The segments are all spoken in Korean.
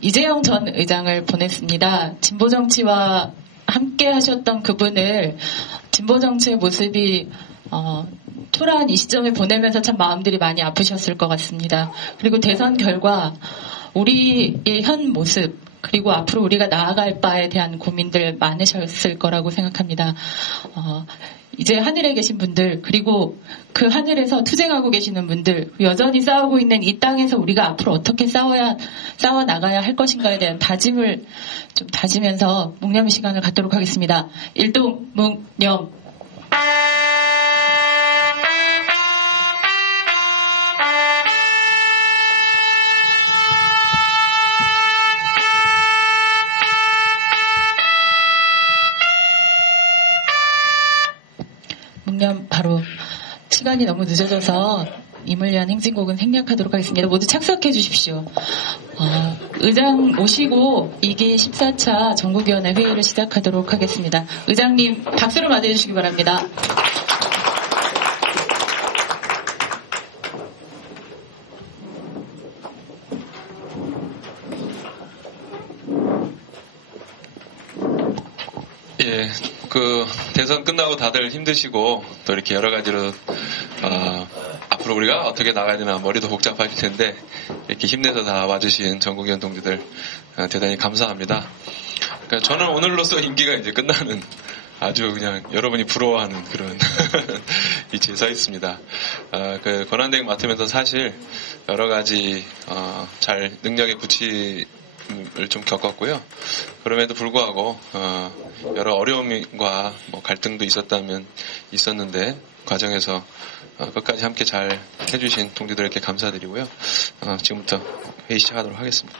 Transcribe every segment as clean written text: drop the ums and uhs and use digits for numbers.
이재영 전 의장을 보냈습니다. 진보정치와 함께 하셨던 그분을 진보정치의 모습이 초라한 이 시점에 보내면서 참 마음들이 많이 아프셨을 것 같습니다. 그리고 대선 결과 우리의 현 모습 그리고 앞으로 우리가 나아갈 바에 대한 고민들 많으셨을 거라고 생각합니다. 이제 하늘에 계신 분들 그리고 그 하늘에서 투쟁하고 계시는 분들 여전히 싸우고 있는 이 땅에서 우리가 앞으로 어떻게 싸워 나가야 할 것인가에 대한 다짐을 좀 다지면서 묵념의 시간을 갖도록 하겠습니다. 일동 묵념. 바로 시간이 너무 늦어져서 임을 위한 행진곡은 생략하도록 하겠습니다. 모두 착석해 주십시오. 의장 모시고 2기 14차 전국위원회 회의를 시작하도록 하겠습니다. 의장님 박수로 맞이해주시기 바랍니다. 예, 대선 끝나고 다들 힘드시고 또 이렇게 여러 가지로 앞으로 우리가 어떻게 나가야 되나 머리도 복잡하실 텐데 이렇게 힘내서 다 와주신 전국위원 동지들 대단히 감사합니다. 그러니까 저는 오늘로써 임기가 이제 끝나는 아주 그냥 여러분이 부러워하는 그런 위치에 서 있습니다. 그 권한대행 맡으면서 사실 여러 가지 잘 능력에 을 좀 겪었고요. 그럼에도 불구하고 여러 어려움과 갈등도 있었는데 과정에서 끝까지 함께 잘 해주신 동지들에게 감사드리고요. 지금부터 회의 시작하도록 하겠습니다.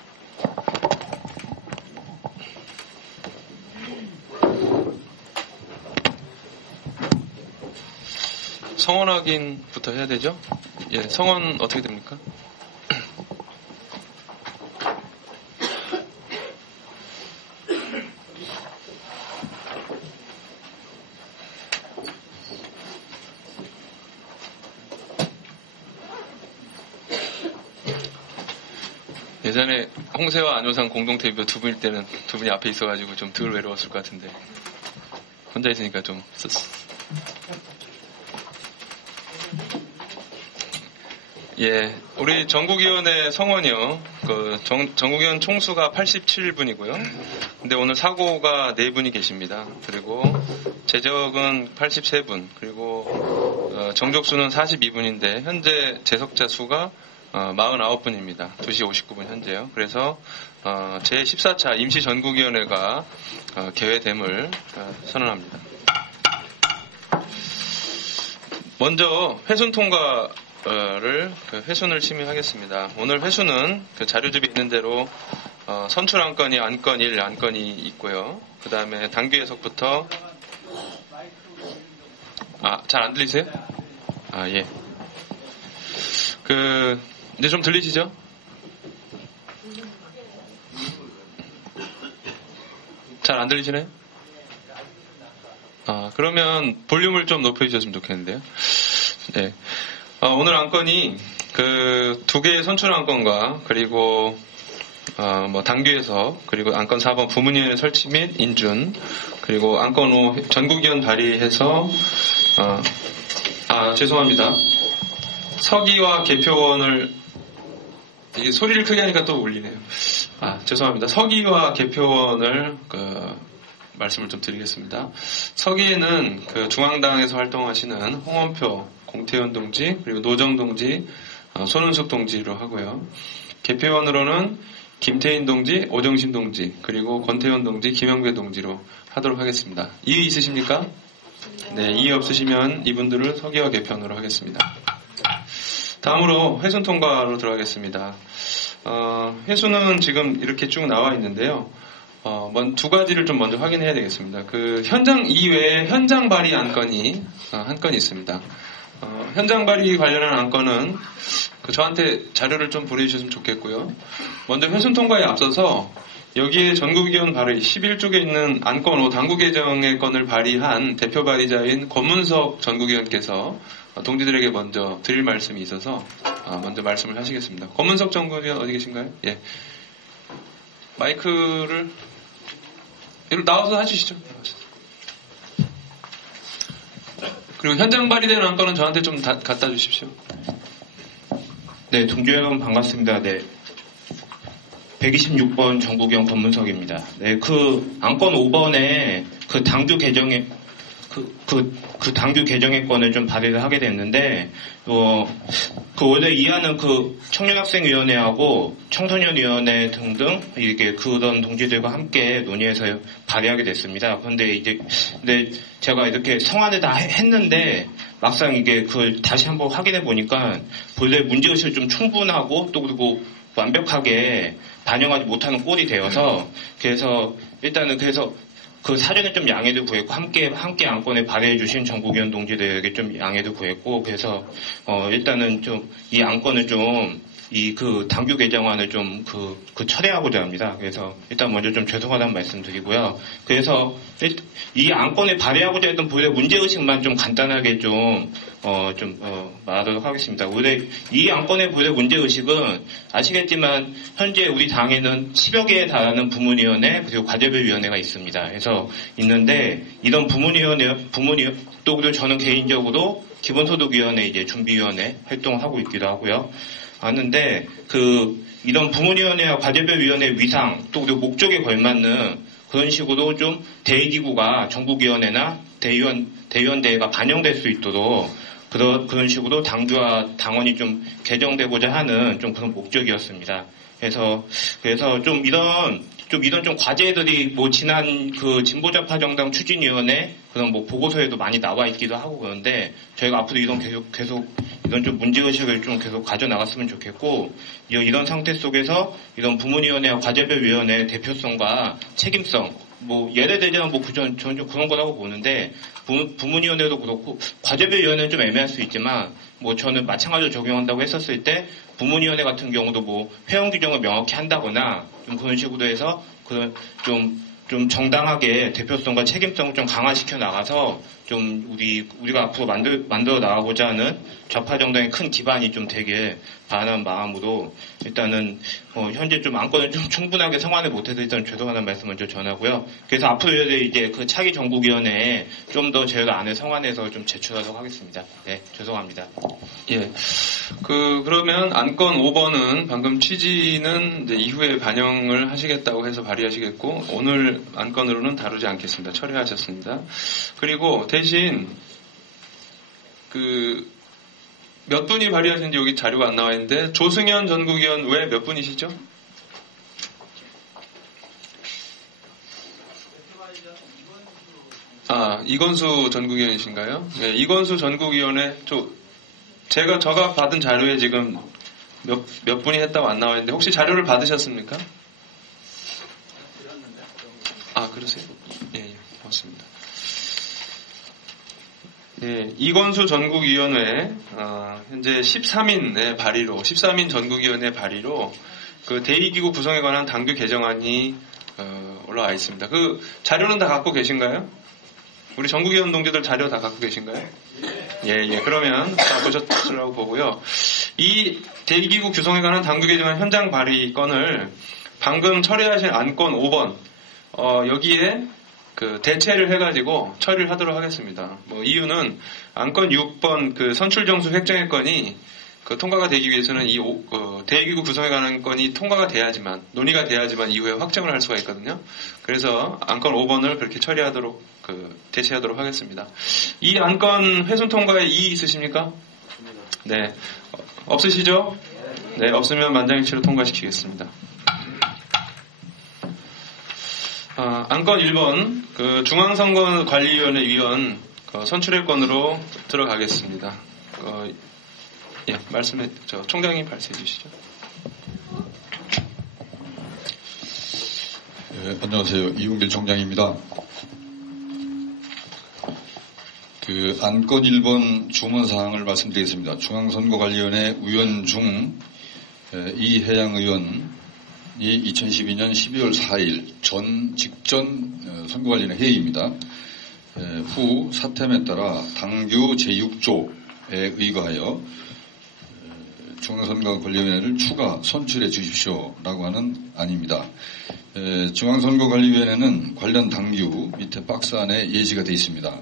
성원 확인부터 해야 되죠? 예, 성원 어떻게 됩니까? 예전에 홍세와 안효상 공동대표 두 분일 때는 두 분이 앞에 있어가지고 좀 덜 외로웠을 것 같은데 혼자 있으니까 좀 예, 우리 전국위원회 성원이요. 전국위원 총수가 87분이고요. 근데 오늘 사고가 4분이 계십니다. 그리고 재적은 83분, 그리고 정족수는 42분인데 현재 재석자 수가 49분입니다. 2시 59분 현재요. 그래서 제14차 임시전국위원회가 개회됨을 선언합니다. 먼저 회순 통과를 회순을 심의하겠습니다. 오늘 회순은 자료집에 있는 대로 선출 안건이 안건 1, 안건 2 있고요. 그 다음에 당규 해석부터 잘 안 들리세요? 예. 이제 좀 들리시죠? 잘 안 들리시나요? 그러면 볼륨을 좀 높여주셨으면 좋겠는데요. 네. 오늘 안건이 두 개의 선출 안건과 그리고 당규에서 그리고 안건 4번 부문위원회 설치 및 인준 그리고 안건 5 전국위원 발의해서 죄송합니다. 서기와 개표원을 이게 소리를 크게 하니까 또 울리네요. 죄송합니다. 서기와 개표원을 말씀을 좀 드리겠습니다. 서기에는 중앙당에서 활동하시는 홍원표, 공태현 동지, 그리고 노정 동지, 손은숙 동지로 하고요. 개표원으로는 김태인 동지, 오정신 동지, 그리고 권태현 동지, 김영배 동지로 하도록 하겠습니다. 이의 있으십니까? 네, 이의 없으시면 이분들을 서기와 개표원으로 하겠습니다. 다음으로 회순 통과로 들어가겠습니다. 회순은 지금 이렇게 쭉 나와 있는데요. 두 가지를 좀 먼저 확인해야 되겠습니다. 현장 이외에 현장 발의 안건이 한 건 있습니다. 현장 발의 관련한 안건은 저한테 자료를 좀 보내주셨으면 좋겠고요. 먼저 회순 통과에 앞서서 여기에 전국위원 발의 11쪽에 있는 안건 5 당구 개정의 건을 발의한 대표 발의자인 권문석 전국위원께서 동지들에게 먼저 드릴 말씀이 있어서 먼저 말씀을 하시겠습니다. 권문석 전국위원 어디 계신가요? 예. 마이크를 이리로 나와서 해주시죠. 그리고 현장 발의된 안건은 저한테 좀 갖다 주십시오. 네, 동지 여러분 반갑습니다. 네. 126번 전국위원 권문석입니다. 네, 그 안건 5번에 그 당규 개정에 그 당규 개정의 건을 좀 발의를 하게 됐는데, 그 원래 이하는 그 청년학생위원회하고 청소년위원회 등등 이렇게 그런 동지들과 함께 논의해서 발의하게 됐습니다. 그런데 근데 제가 이렇게 성안을 다 했는데 막상 이게 그걸 다시 한번 확인해 보니까 본래 문제의식이 좀 충분하고 또 그리고 완벽하게 반영하지 못하는 꼴이 되어서 그래서 일단은 그 사전에 좀 양해도 구했고 함께 안건에 발의해 주신 전국위원 동지들에게 좀 양해도 구했고 그래서 일단은 좀 이 안건을 좀 그 당규 개정안을 좀 철회하고자 합니다. 그래서 일단 먼저 좀 죄송하다는 말씀 드리고요. 그래서 이 안건에 발의하고자 했던 본래 문제의식만 좀 간단하게 말하도록 하겠습니다. 원래 이 안건의 본래 문제의식은 아시겠지만 현재 우리 당에는 10여 개에 달하는 부문위원회 그리고 과제별위원회가 있습니다. 그래서 있는데 이런 부문위원회 또 그리고 저는 개인적으로 기본소득위원회 이제 준비위원회 활동을 하고 있기도 하고요. 하는데 이런 부문위원회와 과제별위원회 위상 또 그리고 목적에 걸맞는 그런 식으로 좀 대의기구가 전국위원회나 대의원대회가 반영될 수 있도록 그런 식으로 당규와 당원이 좀 개정되고자 하는 좀 그런 목적이었습니다. 그래서 좀 이런 과제들이 뭐 지난 그 진보좌파정당 추진위원회 그런 뭐 보고서에도 많이 나와 있기도 하고 그런데 저희가 앞으로 계속 이런 좀 문제의식을 좀 계속 가져나갔으면 좋겠고 이런 상태 속에서 이런 부문위원회와 과제별위원회의 대표성과 책임성 뭐 예를 들자면 저는 좀 그런 거라고 보는데 부문위원회도 그렇고 과제별위원회는 좀 애매할 수 있지만 뭐 저는 마찬가지로 적용한다고 했었을 때 부문위원회 같은 경우도 뭐 회원 규정을 명확히 한다거나 좀 그런 식으로 해서 좀 정당하게 대표성과 책임성을 좀 강화시켜 나가서 좀 우리가 앞으로 만들어 나가고자 하는 좌파 정당의 큰 기반이 좀 되길 바라는 마음으로 일단은 현재 좀 안건을 좀 충분하게 성안을 못해서 일단 죄송하다는 말씀 먼저 전하고요. 그래서 앞으로 이제 그 차기 전국위원회에 좀 더 저희가 안을 성안해서 좀 제출하도록 하겠습니다. 네, 죄송합니다. 예. 그러면 안건 5번은 방금 취지는 이제 이후에 반영을 하시겠다고 해서 발의하시겠고 오늘 안건으로는 다루지 않겠습니다. 철회하셨습니다. 그리고 대신 몇 분이 발의하신지 여기 자료가 안 나와 있는데 조승현 전국위원 외 몇 분이시죠? 이건수 전국위원이신가요? 네, 이건수 전국위원회 제가 받은 자료에 지금 몇 분이 했다고 안 나와 있는데 혹시 자료를 받으셨습니까? 그러세요? 예, 고맙습니다. 네, 이건수 전국위원회 현재 13인 전국위원회 발의로 그 대의기구 구성에 관한 당규 개정안이 올라와 있습니다. 그 자료는 다 갖고 계신가요? 우리 전국위원 동지들 자료 다 갖고 계신가요? 예. 그러면 다 보셨으라고 보고요. 이 대의기구 구성에 관한 당규 개정안 현장 발의 건을 방금 처리하신 안건 5번 여기에 대체를 해가지고 처리를 하도록 하겠습니다. 이유는 안건 6번 선출정수 획정의 건이 통과가 되기 위해서는 이 대의기구 구성에 관한 건이 통과가 돼야지만 논의가 돼야지만 이후에 확정을 할 수가 있거든요. 그래서 안건 5번을 그렇게 처리하도록 대체하도록 하겠습니다. 이 안건 회순 통과에 이의 있으십니까? 네. 없으시죠? 네. 없으면 만장일치로 통과시키겠습니다. 안건 1번 중앙선거관리위원회 위원 선출의 건으로 들어가겠습니다. 예, 총장님 발표해 주시죠. 네, 안녕하세요. 이웅길 총장입니다. 안건 1번 주문사항을 말씀드리겠습니다. 중앙선거관리위원회 위원 중 이혜양 의원, 2012년 12월 4일 직전 선거관리위원회 회의입니다. 후 사tem에 따라 당규 제6조에 의거하여 중앙선거관리위원회를 추가 선출해 주십시오라고 하는 안입니다. 중앙선거관리위원회는 관련 당규 밑에 박스 안에 예시가 되어 있습니다.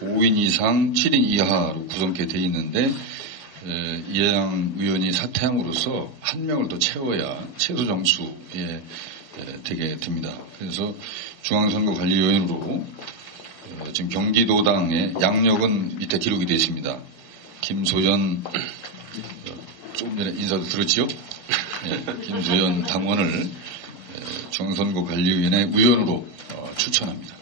5인 이상 7인 이하로 구성되어 있는데 이해양 의원이 사퇴함으로써 한 명을 더 채워야 최소 정수에 되게 됩니다. 그래서 중앙선거관리위원으로 지금 경기도당의 양력은 밑에 기록이 되어 있습니다. 김소연 조금 전에 인사도 들었지요? 김소연 당원을 중앙선거관리위원회 위원으로 추천합니다.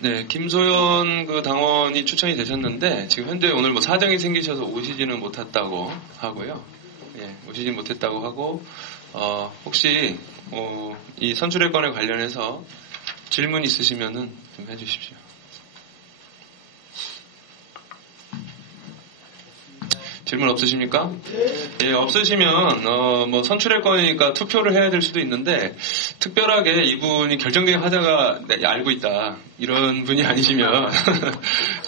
네, 김소연 그 당원이 추천이 되셨는데 지금 현재 오늘 뭐 사정이 생기셔서 오시지는 못했다고 하고요. 예, 오시지 못했다고 하고 혹시 이 선출의 건에 관련해서 질문 있으시면은 좀 해주십시오. 질문 없으십니까? 예, 없으시면 뭐 선출의 건이니까 투표를 해야 될 수도 있는데 특별하게 이분이 결정적인 하자가 알고 있다 이런 분이 아니시면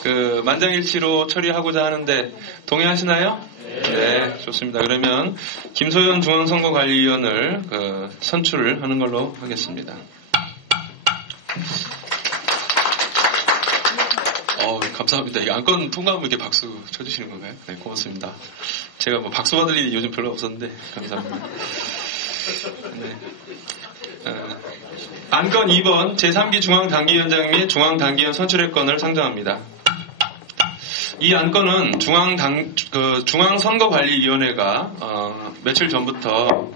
그 만장일치로 처리하고자 하는데 동의하시나요? 네, 좋습니다. 그러면 김소연 중앙선거관리위원을 선출을 하는 걸로 하겠습니다. 감사합니다. 이 안건 통과하면 이렇게 박수 쳐주시는 건가요? 네, 고맙습니다. 제가 뭐 박수 받을 일이 요즘 별로 없었는데, 감사합니다. 네. 안건 2번 제3기 중앙당기위원장 및 중앙당기위원 선출의 건을 상정합니다. 이 안건은 중앙선거관리위원회가 며칠 전부터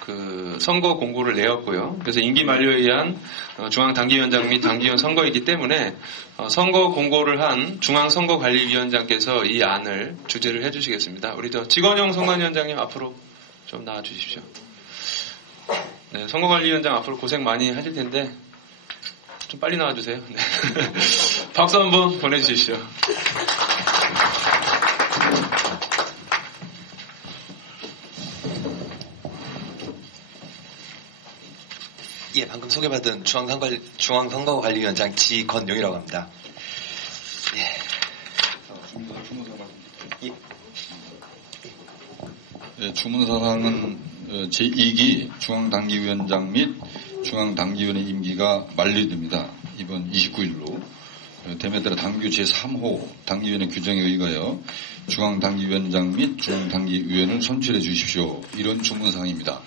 그 선거 공고를 내었고요. 그래서 임기 만료에 의한 중앙당기위원장 및 당기위원 선거이기 때문에 선거 공고를 한 중앙선거관리위원장께서 이 안을 주재를 해주시겠습니다. 우리 직원용 선관위원장님 앞으로 좀 나와주십시오. 네, 선거관리위원장 앞으로 고생 많이 하실 텐데 좀 빨리 나와주세요. 네. 박수 한번 보내주십시오. 예, 방금 소개받은 중앙선거관리위원장 지건용이라고 합니다. 예, 주문사항은 제2기 중앙당기위원장 및 중앙당기위원회 임기가 만료됩니다. 이번 29일로. 됨에 따라 당규 제3호 당기위원회 규정에 의거하여 중앙당기위원장 및 중앙당기위원을 선출해 주십시오. 이런 주문사항입니다.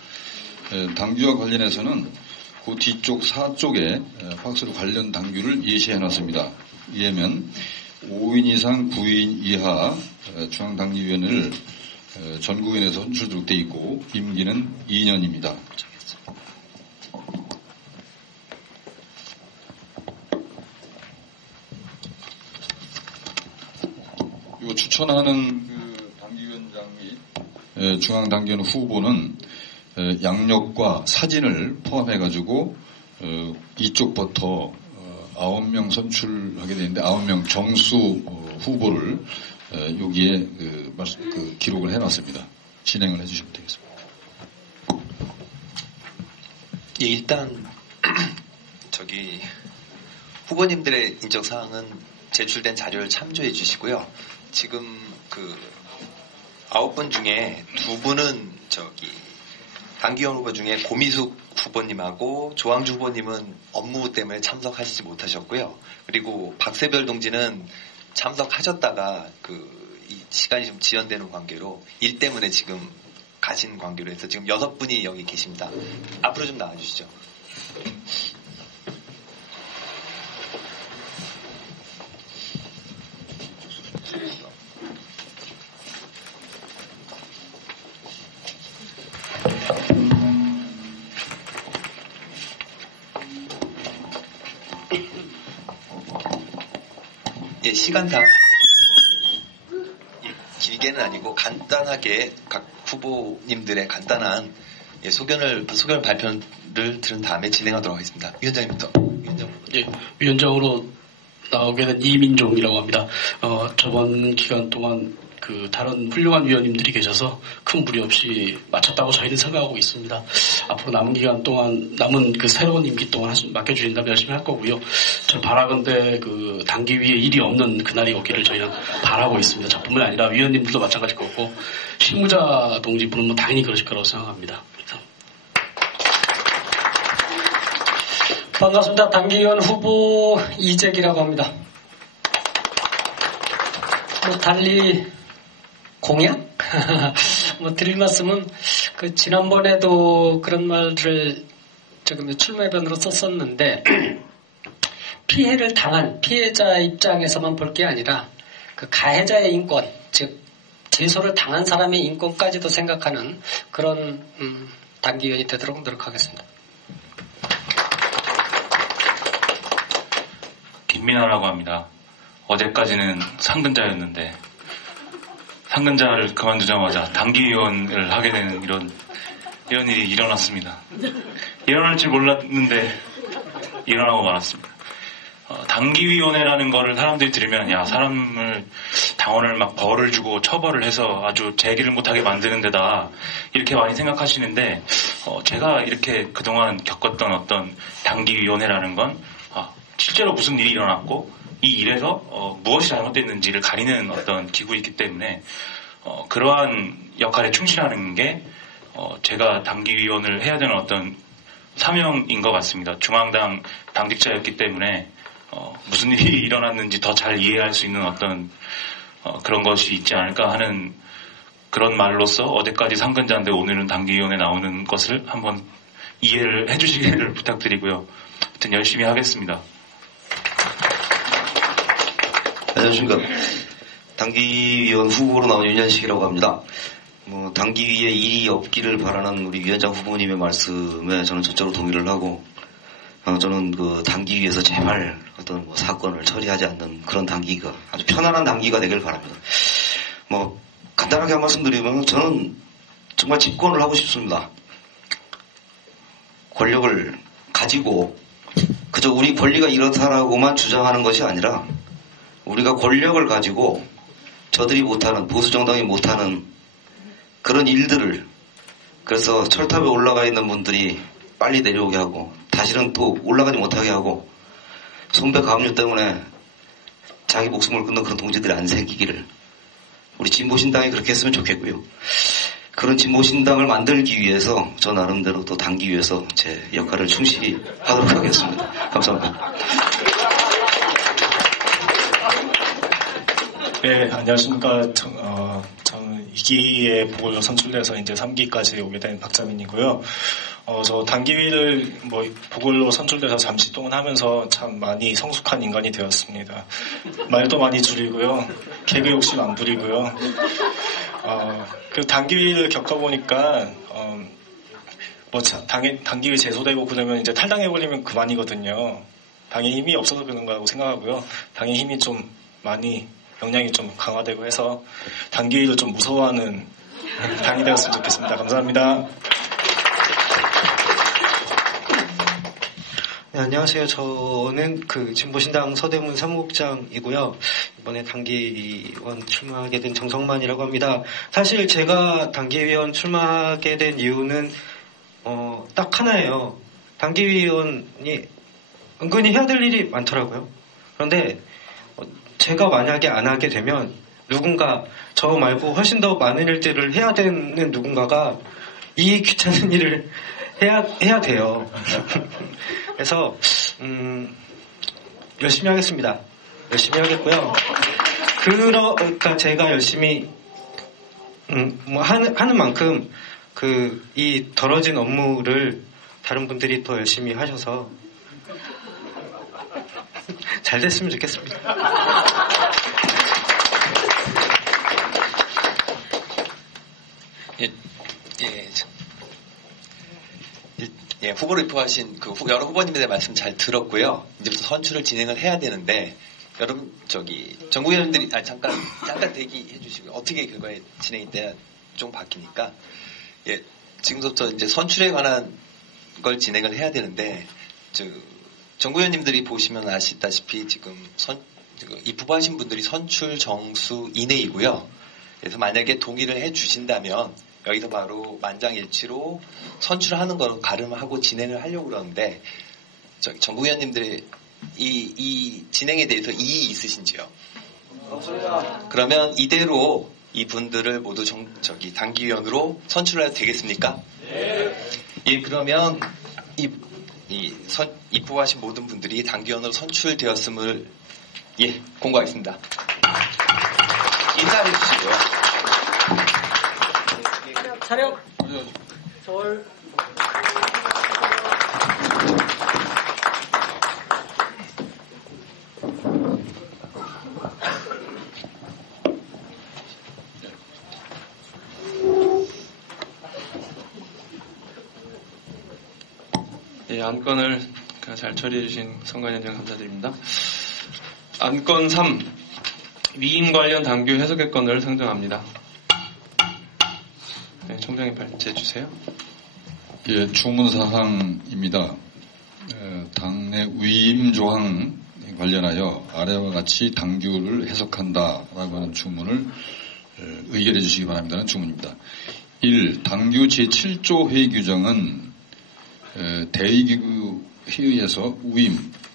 당규와 관련해서는 그 뒤쪽 4쪽에 박스로 관련 당규를 예시해 놨습니다. 이에면 5인 이상 9인 이하 중앙당기위원을 전국위원회에서 선출되도록 되어 있고 임기는 2년입니다. 이 추천하는 그 당기위원장 및 중앙당기위원 후보는 양력과 사진을 포함해가지고 이쪽부터 9명 선출하게 되는데 9명 정수 후보를 여기에 기록을 해놨습니다. 진행을 해주시면 되겠습니다. 예, 일단 후보님들의 인적 사항은 제출된 자료를 참조해 주시고요. 지금 9분 중에 2분은 당기위원 후보 중에 고미숙 후보님하고 조항주 후보님은 업무 때문에 참석하시지 못하셨고요. 그리고 박세별 동지는 참석하셨다가 이 시간이 좀 지연되는 관계로 일 때문에 지금 가신 관계로 해서 지금 6분이 여기 계십니다. 앞으로 좀 나와주시죠. 예, 시간당 길게는 아니고 간단하게 각 후보님들의 간단한 소견을 발표를 들은 다음에 진행하도록 하겠습니다. 위원장님부터. 위원장으로 나오게 된 이민종이라고 합니다. 저번 기간 동안 그 다른 훌륭한 위원님들이 계셔서 큰 무리 없이 마쳤다고 저희는 생각하고 있습니다. 앞으로 남은 기간 동안 남은 그 새로운 임기 동안 맡겨주신다면 열심히 할 거고요. 저 바라건대 그 당기위에 일이 없는 그날이 오기를 저희는 바라고 있습니다. 저뿐만 아니라 위원님들도 마찬가지일 거고 실무자 동지분은 뭐 당연히 그러실 거라고 생각합니다. 반갑습니다. 당기위원 후보 이재기라고 합니다. 달리 공약? 드릴 말씀은 지난번에도 그런 말을 출마해변으로 썼었는데 피해를 당한 피해자 입장에서만 볼 게 아니라 그 가해자의 인권, 즉 제소를 당한 사람의 인권까지도 생각하는 그런 당기위원이 되도록 노력하겠습니다. 김민아라고 합니다. 어제까지는 상근자였는데 상근자를 그만두자마자 당기위원을 하게 되는 이런 일이 일어났습니다. 일어날 줄 몰랐는데 일어나고 말았습니다. 당기위원회라는 거를 사람들이 들으면 야 사람을 당원을 막 벌을 주고 처벌을 해서 아주 재기를 못하게 만드는 데다 이렇게 많이 생각하시는데 제가 이렇게 그동안 겪었던 어떤 당기위원회라는 건 실제로 무슨 일이 일어났고 이 일에서 무엇이 잘못됐는지를 가리는 어떤 기구이기 때문에 그러한 역할에 충실하는 게 제가 당기위원을 해야 되는 어떤 사명인 것 같습니다. 중앙당 당직자였기 때문에 무슨 일이 일어났는지 더 잘 이해할 수 있는 어떤 그런 것이 있지 않을까 하는 그런 말로서 어제까지 상근자인데 오늘은 당기위원회 나오는 것을 한번 이해를 해주시기를 부탁드리고요. 하여튼 열심히 하겠습니다. 안녕하십니까. 당기위원 후보로 나온 윤현식이라고 합니다. 당기위에 일이 없기를 바라는 우리 위원장 후보님의 말씀에 저는 전적으로 동의를 하고, 저는 그 당기위에서 제발 어떤 사건을 처리하지 않는 그런 당기가 아주 편안한 당기가 되길 바랍니다. 간단하게 한 말씀 드리면 저는 정말 집권을 하고 싶습니다. 권력을 가지고 그저 우리 권리가 이렇다라고만 주장하는 것이 아니라 우리가 권력을 가지고 저들이 못하는, 보수정당이 못하는 그런 일들을, 그래서 철탑에 올라가 있는 분들이 빨리 내려오게 하고 다시는 또 올라가지 못하게 하고 손배 가압류 때문에 자기 목숨을 끊는 그런 동지들이 안 생기기를 우리 진보신당이 그렇게 했으면 좋겠고요. 그런 진보신당을 만들기 위해서 저 나름대로 또 당기위해서 제 역할을 충실히 하도록 하겠습니다. 감사합니다. 네, 안녕하십니까. 저는 2기에 보궐로 선출돼서 이제 3기까지 오게 된 박자민이고요. 저 당기위를 보궐로 선출돼서 잠시 동안 하면서 참 많이 성숙한 인간이 되었습니다. 말도 많이 줄이고요. 개그 욕심 안 부리고요. 그 당기위를 겪어보니까, 당기위 제소되고 그러면 이제 탈당해버리면 그만이거든요. 당의 힘이 없어서 그런 거라고 생각하고요. 당의 힘이 좀 많이 역량이 좀 강화되고 해서 당기위를 좀 무서워하는 당이 되었으면 좋겠습니다. 감사합니다. 네, 안녕하세요. 저는 진보신당 서대문 사무국장이고요. 이번에 당기위원 출마하게 된 정성만이라고 합니다. 사실 제가 당기위원 출마하게 된 이유는 딱 하나예요. 당기위원이 은근히 해야 될 일이 많더라고요. 그런데 제가 만약에 안 하게 되면 누군가 저 말고 훨씬 더 많은 일들을 해야 되는 누군가가 이 귀찮은 일을 해야 돼요. 그래서 열심히 하겠습니다. 열심히 하겠고요. 그러니까 제가 열심히 하는 만큼 이 덜어진 업무를 다른 분들이 더 열심히 하셔서 잘 됐으면 좋겠습니다. 후보를 입후하신 여러 후보님들의 말씀 잘 들었고요. 이제부터 선출을 진행을 해야 되는데, 여러분, 전국 의원님들이, 잠깐 대기해 주시고요. 어떻게 결과에 진행이 돼야 좀 바뀌니까, 지금부터 이제 선출에 관한 걸 진행을 해야 되는데, 전국 의원님들이 보시면 아시다시피 지금 입후보하신 분들이 선출 정수 이내이고요. 그래서 만약에 동의를 해 주신다면 여기서 바로 만장일치로 선출하는 거로 가름하고 진행을 하려고 그러는데 전국 의원님들의 이 진행에 대해서 이의 있으신지요? 없습니다. 그러면 이대로 이 분들을 모두 단기위원으로 선출해도 되겠습니까? 네. 예, 그러면 입후하신 모든 분들이 단기위원으로 선출되었음을 공고하겠습니다. 인사해 주시죠. 차렷. 서울. 예, 안건을 잘 처리해 주신 선관위원장 감사드립니다. 안건 3. 위임 관련 당규 해석의 건을 상정합니다. 네, 총장님 발제해 주세요. 예, 주문사항입니다. 당내 위임 조항 관련하여 아래와 같이 당규를 해석한다라고 하는 주문을 의결해 주시기 바랍니다는 주문입니다. 1. 당규 제7조 회의 규정은 대의기구 회의에서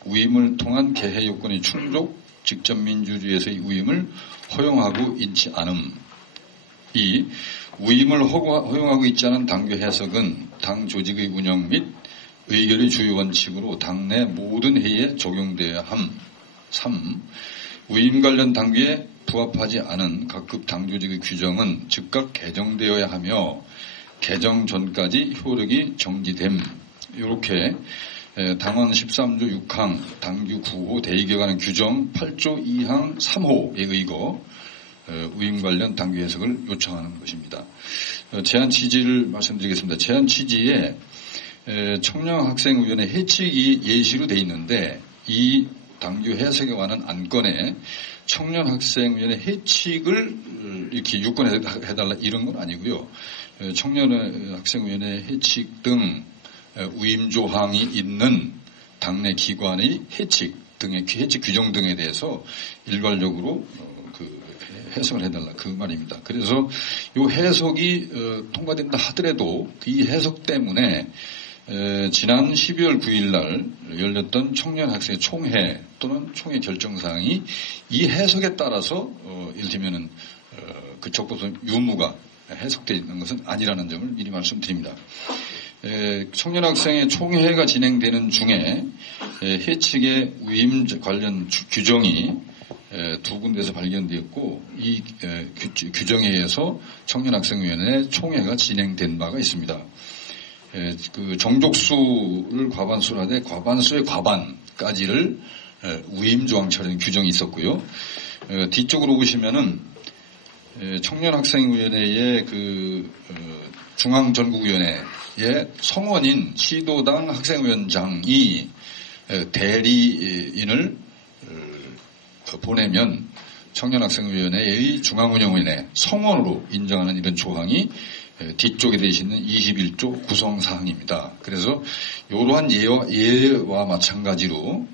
위임을 통한 개해 요건의 충족, 직접 민주주의에서의 위임을 허용하고 있지 않음. 2. 위임을 허용하고 있지 않은 당규 해석은 당 조직의 운영 및 의결의 주요 원칙으로 당내 모든 회의에 적용되어야 함. 3. 위임 관련 당규에 부합하지 않은 각급 당 조직의 규정은 즉각 개정되어야 하며 개정 전까지 효력이 정지됨. 이렇게 당헌 13조 6항 당규 9호 대의에 관한 규정 8조 2항 3호에 의거 위임 관련 당규 해석을 요청하는 것입니다. 제안 취지를 말씀드리겠습니다. 제안 취지에 청년학생위원회 해칙이 예시로 되어 있는데 이 당규 해석에 관한 안건에 청년학생위원회 해칙을 이렇게 유권해달라 이런 건 아니고요. 청년학생위원회 해칙 등 위임 조항이 있는 당내 기관의 해칙 등의 해칙 규정 등에 대해서 일괄적으로 해석을 해달라 그 말입니다. 그래서 이 해석이 통과된다 하더라도 이 해석 때문에 지난 12월 9일 날 열렸던 청년학생 총회 또는 총회 결정사항이 이 해석에 따라서 이를테면은 그 적법성 유무가 해석되어 있는 것은 아니라는 점을 미리 말씀드립니다. 청년학생의 총회가 진행되는 중에 해칙의 위임 관련 규정이 두 군데에서 발견되었고 이 규정에 의해서 청년학생위원회 총회가 진행된 바가 있습니다. 그 정족수를 과반수로 하되 과반수의 과반까지를 위임 조항처럼 규정이 있었고요. 뒤쪽으로 보시면은 청년학생위원회의 그 중앙전국위원회의 성원인 시도당 학생위원장이 대리인을 보내면 청년학생위원회의 중앙운영위원회 성원으로 인정하는 이런 조항이 뒤쪽에 되어 있는 21조 구성사항입니다. 그래서 이러한 예와 마찬가지로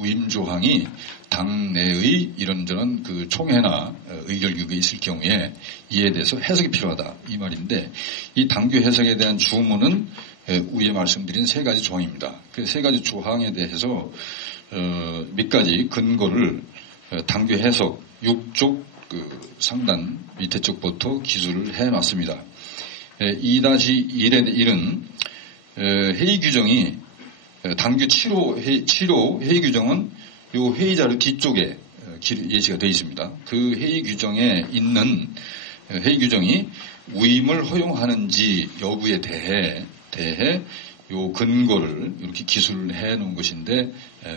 위임 조항이 당내의 이런저런 그 총회나 의결기구가 있을 경우에 이에 대해서 해석이 필요하다 이 말인데 이 당규 해석에 대한 주문은 위에 말씀드린 세 가지 조항입니다. 그 세 가지 조항에 대해서 몇 가지 근거를 당규 해석 6쪽 그 상단 밑에 쪽부터 기술을 해놨습니다. 2-1은 회의 규정이 당규 7호 회의 규정은 이 회의 자료 뒤쪽에 예시가 되어 있습니다. 그 회의 규정에 있는 회의 규정이 위임을 허용하는지 여부에 대해 요 근거를 이렇게 기술을 해 놓은 것인데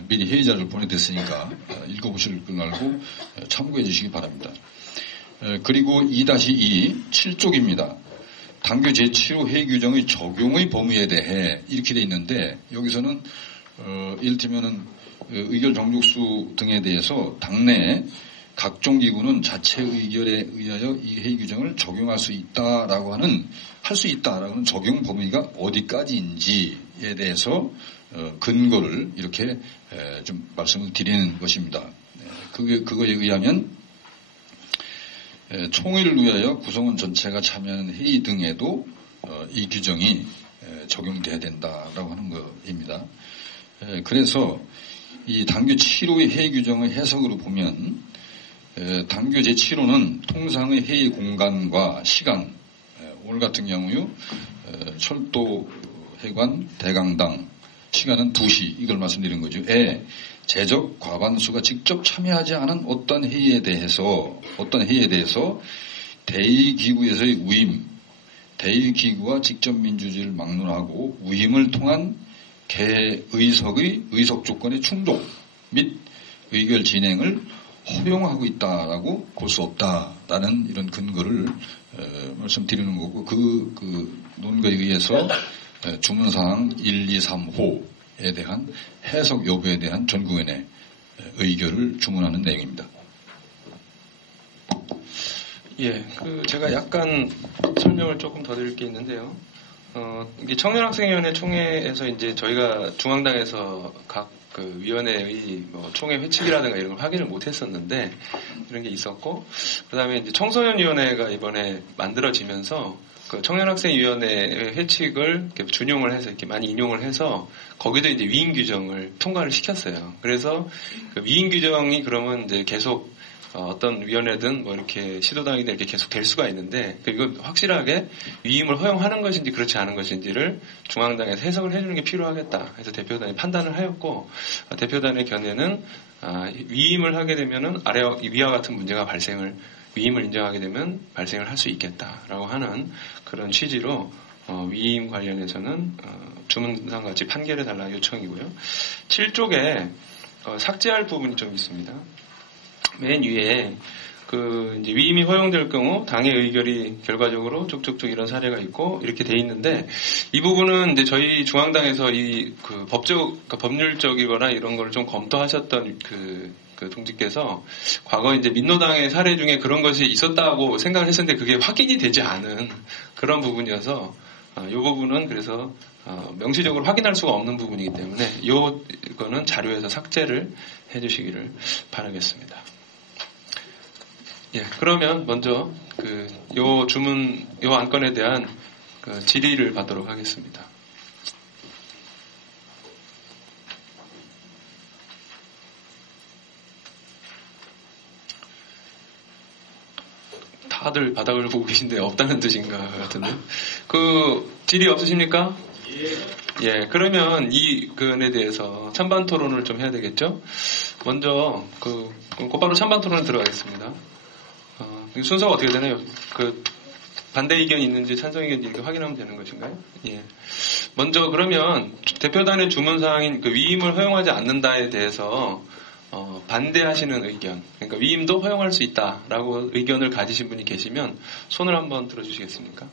미리 회의 자료를 보내드렸으니까 읽어보실 걸 알고 참고해 주시기 바랍니다. 그리고 2-2 7쪽입니다. 당규 제7호 회의 규정의 적용의 범위에 대해 이렇게 되어 있는데 여기서는 이를테면은 의결 정족수 등에 대해서 당내 각종 기구는 자체 의결에 의하여 이 회의 규정을 적용할 수 있다라고 하는 할 수 있다라고 하는 적용 범위가 어디까지인지에 대해서 근거를 이렇게 좀 말씀을 드리는 것입니다. 그거에 의하면 총회를 위하여 구성원 전체가 참여하는 회의 등에도 이 규정이 적용돼야 된다라고 하는 것입니다. 그래서 이 당규 7호의 회의 규정의 해석으로 보면 당규 제7호는 통상의 회의 공간과 시간, 오늘 같은 경우 철도회관 대강당 시간은 2시 이걸 말씀드린 거죠. 재적 과반수가 직접 참여하지 않은 어떤 회의에 대해서 대의기구에서의 우임, 대의기구와 직접민주주의를 막론하고 우임을 통한 의석 조건의 충족 및 의결 진행을 허용하고 있다라고 볼 수 없다라는 이런 근거를 말씀드리는 거고 그 논거에 의해서 주문사항 1, 2, 3호에 대한 해석 여부에 대한 전국위원회 의결을 주문하는 내용입니다. 예, 제가 약간 설명을 조금 더 드릴 게 있는데요. 이게 청년학생위원회 총회에서 이제 저희가 중앙당에서 각 위원회의 총회 회칙이라든가 이런 걸 확인을 못 했었는데 이런 게 있었고, 그 다음에 이제 청소년위원회가 이번에 만들어지면서 그 청년학생위원회의 회칙을 이렇게 준용을 해서 이렇게 많이 인용을 해서 거기도 이제 위임 규정을 통과를 시켰어요. 그래서 그 위임 규정이 그러면 이제 계속 어떤 위원회든 이렇게 시도당이든 이렇게 계속 될 수가 있는데, 이건 확실하게 위임을 허용하는 것인지 그렇지 않은 것인지를 중앙당에서 해석을 해주는 게 필요하겠다 해서 대표단이 판단을 하였고, 대표단의 견해는 위임을 하게 되면은 위와 같은 문제가 위임을 인정하게 되면 발생을 할 수 있겠다라고 하는 그런 취지로 위임 관련해서는 주문상같이 판결해달라 요청이고요. 7쪽에 삭제할 부분이 좀 있습니다. 맨 위에 이제 위임이 허용될 경우 당의 의결이 결과적으로 쭉쭉쭉 이런 사례가 있고 이렇게 돼 있는데, 이 부분은 이제 저희 중앙당에서 법률적이거나 이런 걸 좀 검토하셨던 그 동지께서 과거 이제 민노당의 사례 중에 그런 것이 있었다고 생각을 했었는데 그게 확인이 되지 않은 그런 부분이어서 이 부분은 그래서 명시적으로 확인할 수가 없는 부분이기 때문에 이거는 자료에서 삭제를 해주시기를 바라겠습니다. 예, 그러면 먼저 요 안건에 대한 질의를 받도록 하겠습니다. 다들 바닥을 보고 계신데 없다는 뜻인가 같은데. 질의 없으십니까? 예, 그러면 이 건에 대해서 찬반 토론을 좀 해야 되겠죠? 먼저 곧바로 찬반 토론에 들어가겠습니다. 순서가 어떻게 되나요? 반대 의견이 있는지 찬성 의견이 있는지 확인하면 되는 것인가요? 예. 먼저 그러면 대표단의 주문사항인 위임을 허용하지 않는다에 대해서 반대하시는 의견, 그러니까 위임도 허용할 수 있다라고 의견을 가지신 분이 계시면 손을 한번 들어주시겠습니까?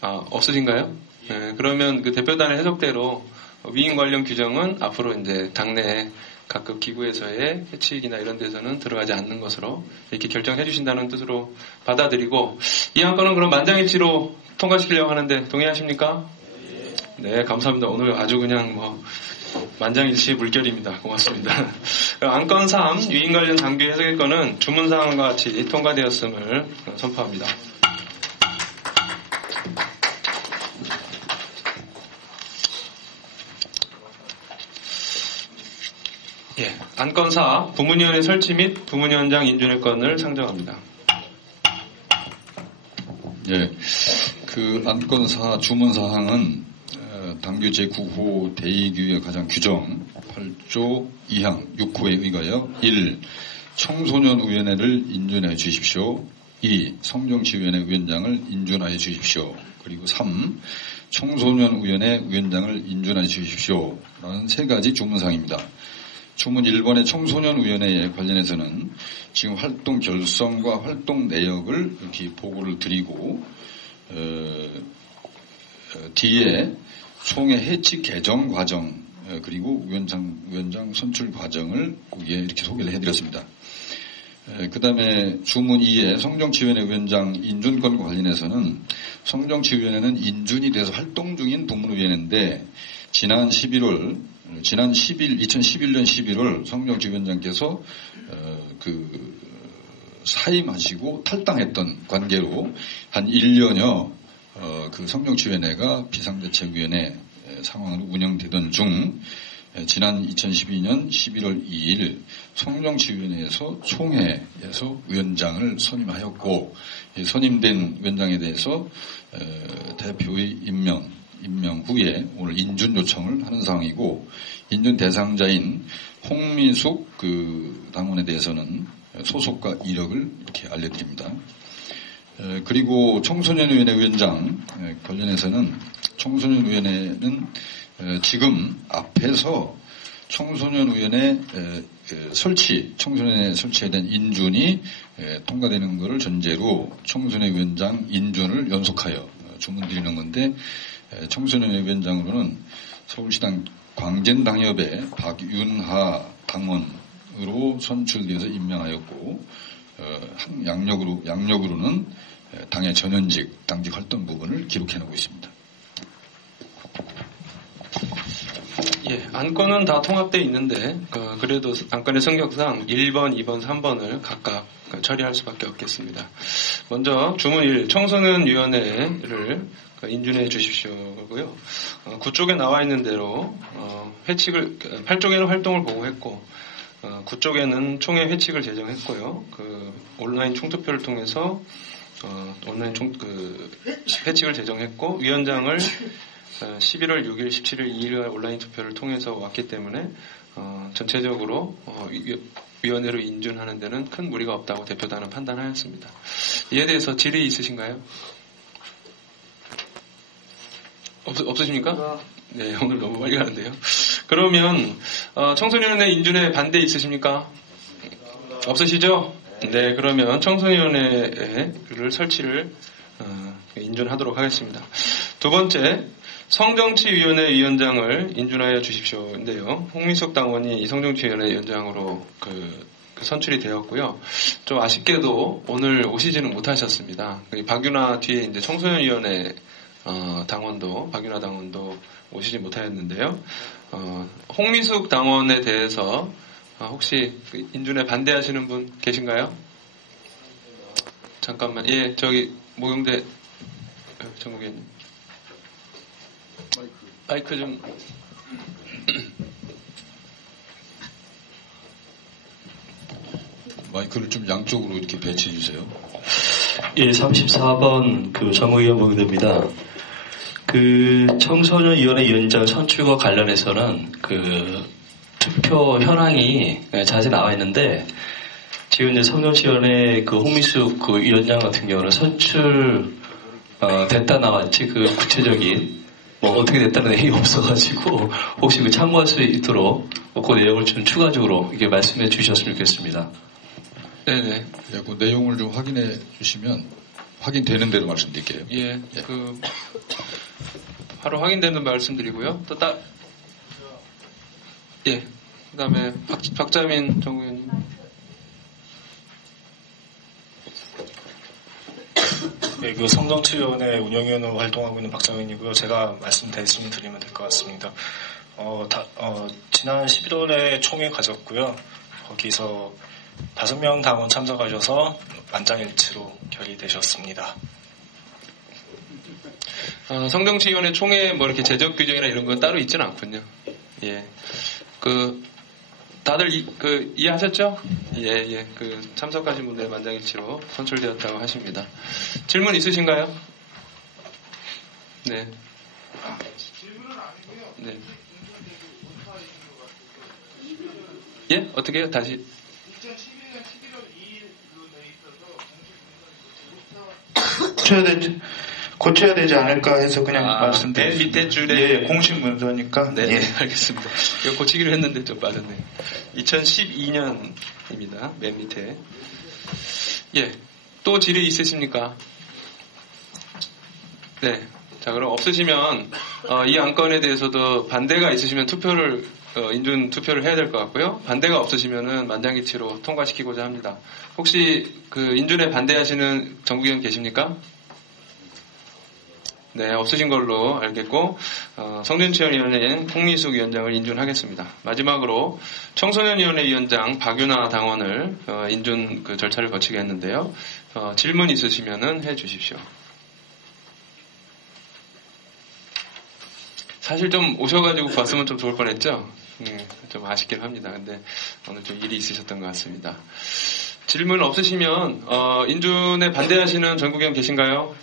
없으신가요? 네, 그러면 대표단의 해석대로 위임 관련 규정은 앞으로 이제 당내 각급 기구에서의 회칙이나 이런 데서는 들어가지 않는 것으로 이렇게 결정해 주신다는 뜻으로 받아들이고, 이 안건은 그럼 만장일치로 통과시키려고 하는데 동의하십니까? 네, 감사합니다. 오늘 아주 그냥 만장일치의 물결입니다. 고맙습니다. 안건 3, 위임 관련 당규 해석의 건은 주문사항과 같이 통과되었음을 선포합니다. 예, 안건 4, 부문위원회 설치 및 부문위원장 인준의 건을 상정합니다. 예, 안건 4 주문사항은 당규 제9호 대의규의 가장 규정 8조 2항 6호에 의하여 1. 청소년위원회를 인준해 주십시오. 2. 성정치위원회 위원장을 인준하여 주십시오. 그리고 3. 청소년위원회 위원장을 인준하여 주십시오. 라는 세 가지 주문사항입니다. 주문 1번의 청소년위원회에 관련해서는 지금 활동 결성과 활동 내역을 이렇게 보고를 드리고, 뒤에 총회 해칙 개정 과정, 그리고 위원장 선출 과정을 여기에 이렇게 소개를 해드렸습니다. 그 다음에 주문 2의 성정치위원회 위원장 인준권과 관련해서는 성정치위원회는 인준이 돼서 활동 중인 부문위원회인데 지난 11월 지난 2011년 11월 성정치 위원장께서 사임하시고 탈당했던 관계로 한 1년여 그 성정치위원회가 비상대책위원회 상황으로 운영되던 중 지난 2012년 11월 2일 성정치위원회에서 총회에서 위원장을 선임하였고 선임된 위원장에 대해서 대표의 임명 후에 오늘 인준 요청을 하는 상황이고 인준 대상자인 홍미숙 당원에 대해서는 소속과 이력을 이렇게 알려드립니다. 그리고 청소년위원회 위원장 관련해서는 청소년위원회는 지금 앞에서 청소년위원회 청소년에 설치에 대한 인준이 통과되는 것을 전제로 청소년 위원장 인준을 연속하여 주문드리는 건데 청소년회 위원장으로는 서울시당 광진당협의 박윤하 당원으로 선출되어서 임명하였고 양력으로는 당의 전현직 당직 활동 부분을 기록해놓고 있습니다. 예, 안건은 다 통합되어 있는데 그래도 안건의 성격상 1번, 2번, 3번을 각각 처리할 수밖에 없겠습니다. 먼저 주문 1, 청소년위원회를 인준해 주십시오고요. 9쪽에 나와 있는 대로 회칙을 8쪽에는 활동을 보고했고 9쪽에는 총회 회칙을 제정했고요. 온라인 총투표를 통해서 온라인 회칙을 제정했고 위원장을 11월 6일, 17일, 2일 온라인 투표를 통해서 왔기 때문에 전체적으로 위원회로 인준하는 데는 큰 무리가 없다고 대표단은 판단하였습니다. 이에 대해서 질의 있으신가요? 없으십니까? 네, 오늘 너무 빨리 가는데요. 그러면 청소년위원회 인준에 반대 있으십니까? 없으시죠? 네, 그러면 청소년위원회를 설치를 인준하도록 하겠습니다. 두 번째, 성정치위원회 위원장을 인준하여 주십시오인데요. 홍미숙 당원이 이 성정치위원회 위원장으로 선출이 되었고요. 좀 아쉽게도 오늘 오시지는 못하셨습니다. 박윤아 뒤에 이제 청소년위원회 박윤아 당원도 오시지 못하였는데요. 홍미숙 당원에 대해서 혹시 인준에 반대하시는 분 계신가요? 잠깐만, 예, 저기 모경대 전국위원님. 마이크 좀. 마이크를 좀 양쪽으로 이렇게 배치해 주세요. 예, 34번 정의원 모경대입니다. 청소년위원회 위원장 선출과 관련해서는 투표 현황이 자세히 나와 있는데 지금 이제 성정치위원회 홍미숙 위원장 같은 경우는 선출 됐다 나왔지 구체적인 어떻게 됐다는 내용이 없어가지고 혹시 참고할 수 있도록 그 내용을 좀 추가적으로 이렇게 말씀해 주셨으면 좋겠습니다. 네네. 예, 그 내용을 좀 확인해 주시면 확인되는 대로 말씀드릴게요. 예, 바로 확인되는 말씀드리고요. 또 예, 그다음에 박자민 정의원님. 네, 성정치위원회 운영위원으로 활동하고 있는 박정현이고요. 제가 말씀드리면 될 것 같습니다. 지난 11월에 총회 가졌고요. 거기서 5명 당원 참석하셔서 만장일치로 결의되셨습니다. 성정치위원회 총회 이렇게 제적 규정이나 이런 건 따로 있지는 않군요. 예, 다들 이해하셨죠? 예. 참석하신 분들 만장일치로 선출되었다고 하십니다. 질문 있으신가요? 네. 질문은 아니고요. 네. 예? 어떻게 해요? 다시. 2012년 11월 2일 돼 있어서 고쳐야 되지 않을까 해서 그냥 말씀드렸습니다. 맨 밑에 줄에. 예, 공식 문서니까. 네, 예. 알겠습니다. 이거 고치기로 했는데 좀 빠졌네요. 2012년입니다. 맨 밑에. 예. 또 질의 있으십니까? 네. 자, 그럼 없으시면, 이 안건에 대해서도 반대가 있으시면 인준 투표를 해야 될 것 같고요. 반대가 없으시면은 만장일치로 통과시키고자 합니다. 혹시 인준에 반대하시는 정국위원 계십니까? 네, 없으신 걸로 알겠고, 성전치원위원회인 홍미숙 위원장을 인준하겠습니다. 마지막으로 청소년위원회 위원장 박윤아 당원을 인준 그 절차를 거치게 했는데요. 질문 있으시면은 해 주십시오. 사실 좀 오셔가지고 봤으면 좀 좋을 뻔했죠. 좀 아쉽긴 합니다. 근데 오늘 좀 일이 있으셨던 것 같습니다. 질문 없으시면 인준에 반대하시는 전국위원 계신가요?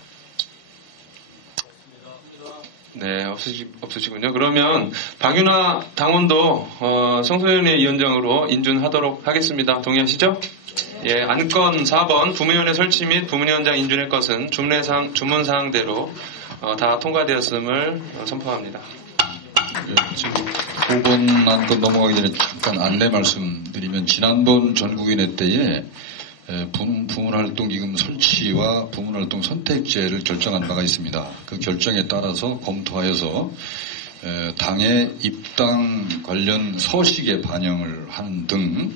네, 없으시군요. 그러면 박윤아 당원도 청소년회 위원장으로 인준하도록 하겠습니다. 동의하시죠? 예, 안건 4번 부문위원회 설치 및 부문위원장 인준의 것은 주문사항대로 다 통과되었음을 선포합니다. 예, 지금 5번 안건 넘어가기 전에 잠깐 안내 말씀드리면 지난번 전국위원회 때에 부문활동기금 설치와 부문활동 선택제를 결정한 바가 있습니다. 그 결정에 따라서 검토하여서 당의 입당 관련 서식에 반영을 하는 등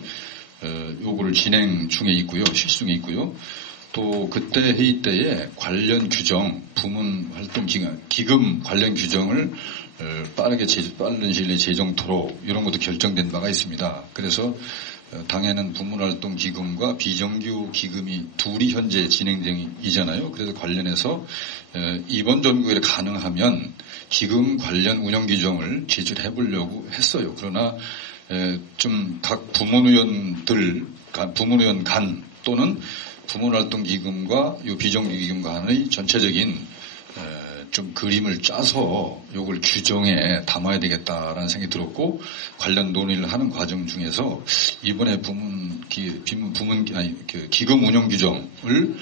요구를 진행 중에 있고요. 실중에 있고요. 또 그때 회의 때에 관련 규정, 부문활동기금 관련 규정을 빠른 시일 내에 제정토록 이런 것도 결정된 바가 있습니다. 그래서 당에는 부문활동 기금과 비정규 기금이 둘이 현재 진행 중이잖아요. 그래서 관련해서 이번 전국에 가능하면 기금 관련 운영 규정을 제출해 보려고 했어요. 그러나 좀 각 부문위원 간 또는 부문활동 기금과 이 비정규 기금 간의 전체적인 좀 그림을 짜서 이걸 규정에 담아야 되겠다라는 생각이 들었고 관련 논의를 하는 과정 중에서 이번에 기금 운영 규정을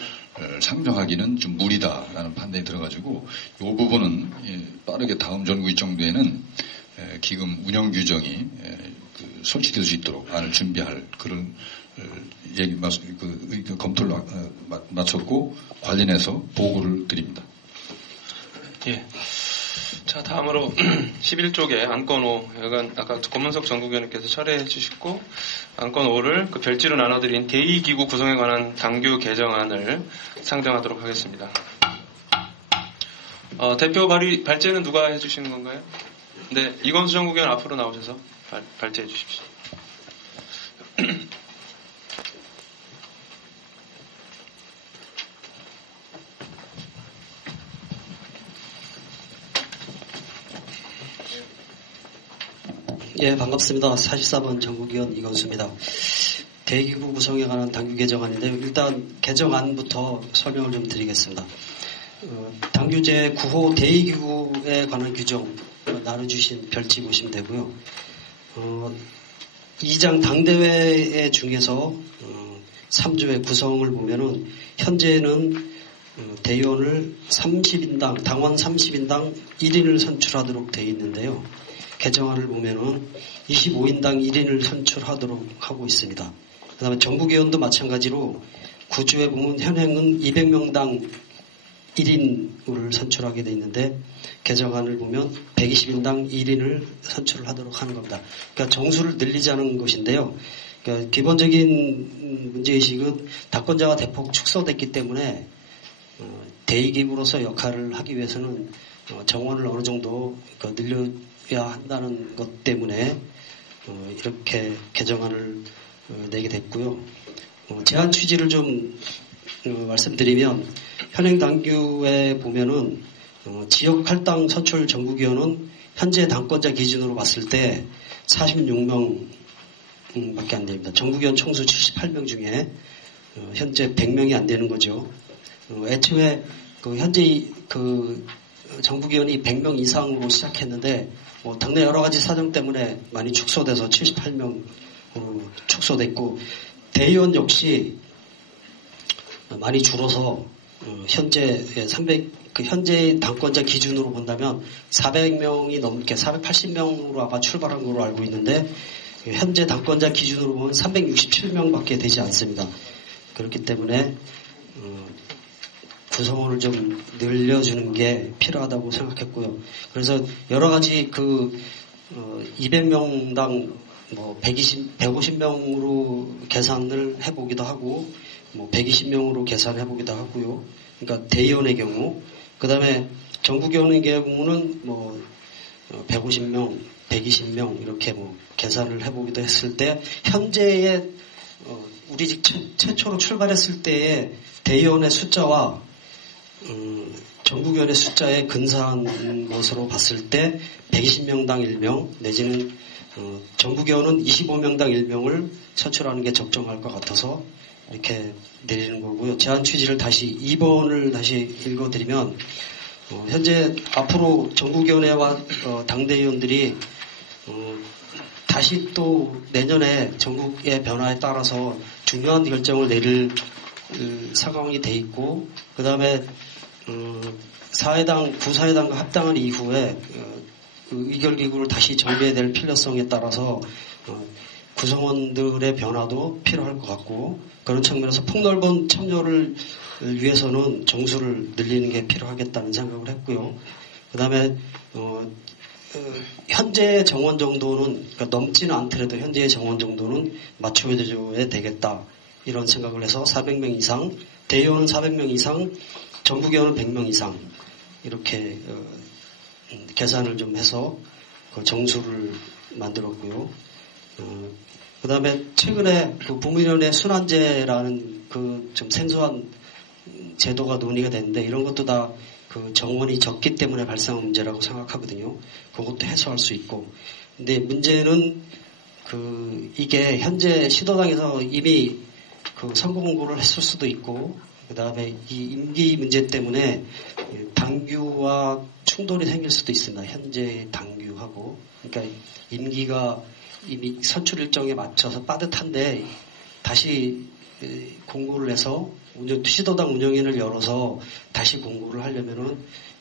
상정하기는 좀 무리다라는 판단이 들어가지고 이 부분은 빠르게 다음 전국위 정도에는 기금 운영 규정이 설치될 수 있도록 안을 준비할 그런 검토를 마쳤고 관련해서 보고를 드립니다. 예. 자, 다음으로 11쪽에 안건 5, 여간 아까 권문석 전국위원님께서 철회해 주시고 안건 5를 그 별지로 나눠드린 대의기구 구성에 관한 당규 개정안을 상정하도록 하겠습니다. 대표 발제는 누가 해주시는 건가요? 네, 이건수 전국위원 앞으로 나오셔서 발제해 주십시오. 예, 반갑습니다. 44번 전국위원 이건수입니다. 대기구 구성에 관한 당규 개정안인데요. 일단 개정안부터 설명을 좀 드리겠습니다. 당규제 9호 대의기구에 관한 규정 나눠주신 별지 보시면 되고요. 2장 당대회 중에서 3조의 구성을 보면은 현재는 대의원을 30인당, 당원 30인당 1인을 선출하도록 되어 있는데요. 개정안을 보면은 25인당 1인을 선출하도록 하고 있습니다. 그 다음에 전국위원도 마찬가지로 9조에 보면 현행은 200명당 1인을 선출하게 되어 있는데 개정안을 보면 120인당 1인을 선출을 하도록 하는 겁니다. 그러니까 정수를 늘리자는 것인데요. 그러니까 기본적인 문제의식은 당권자가 대폭 축소됐기 때문에 대의기구로서 역할을 하기 위해서는 정원을 어느 정도 늘려야 한다는 것 때문에 이렇게 개정안을 내게 됐고요. 제안 취지를 좀 말씀드리면 현행 당규에 보면은 지역 할당 선출 전국위원은 현재 당권자 기준으로 봤을 때 46명밖에 안 됩니다. 전국위원 총수 78명 중에 현재 100명이 안 되는 거죠. 애초에 현재 전국위원이 100명 이상으로 시작했는데 당내 여러 가지 사정 때문에 많이 축소돼서 78명으로 축소됐고 대의원 역시 많이 줄어서 현재 현재 당권자 기준으로 본다면 400명이 넘게 480명으로 아마 출발한 걸로 알고 있는데 현재 당권자 기준으로 보면 367명밖에 되지 않습니다. 그렇기 때문에 구성원을 좀 늘려주는 게 필요하다고 생각했고요. 그래서 여러 가지 200명당 150명으로 계산을 해보기도 하고 120명으로 계산해보기도 하고요. 그러니까 대의원의 경우 그 다음에 전국위원회 경우는 뭐 150명, 120명 이렇게 뭐 계산을 해보기도 했을 때 현재의 우리 최초로 출발했을 때의 대의원의 숫자와 전국위원회 숫자에 근사한 것으로 봤을 때 120명당 1명 내지는 전국위원은 25명당 1명을 선출하는 게 적정할 것 같아서 이렇게 내리는 거고요. 제안 취지를 다시 2번을 다시 읽어드리면 현재 앞으로 전국위원회와 당대위원들이 다시 또 내년에 전국의 변화에 따라서 중요한 결정을 내릴 상황이 돼 있고 그 다음에 사회당, 구사회당과 합당한 이후에 의결기구를 다시 정비해야 될 필요성에 따라서 구성원들의 변화도 필요할 것 같고 그런 측면에서 폭넓은 참여를 위해서는 정수를 늘리는 게 필요하겠다는 생각을 했고요. 그 다음에 현재의 정원 정도는 그러니까 넘지는 않더라도 현재의 정원 정도는 맞춰줘야 되겠다 이런 생각을 해서 400명 이상, 대의원은 400명 이상, 전국위원은 100명 이상 이렇게 계산을 좀 해서 그 정수를 만들었고요. 그 다음에 최근에 그 부문위원회 순환제라는 그 좀 생소한 제도가 논의가 됐는데 이런 것도 다 그 정원이 적기 때문에 발생한 문제라고 생각하거든요. 그것도 해소할 수 있고. 근데 문제는 그 이게 현재 시도당에서 이미 그 선거 공고를 했을 수도 있고 그 다음에 이 임기 문제 때문에 당규와 충돌이 생길 수도 있습니다. 현재 당규하고. 그러니까 임기가 이미 선출 일정에 맞춰서 빠듯한데 다시 공고를 해서 시도당 운영위원회를 열어서 다시 공고를 하려면은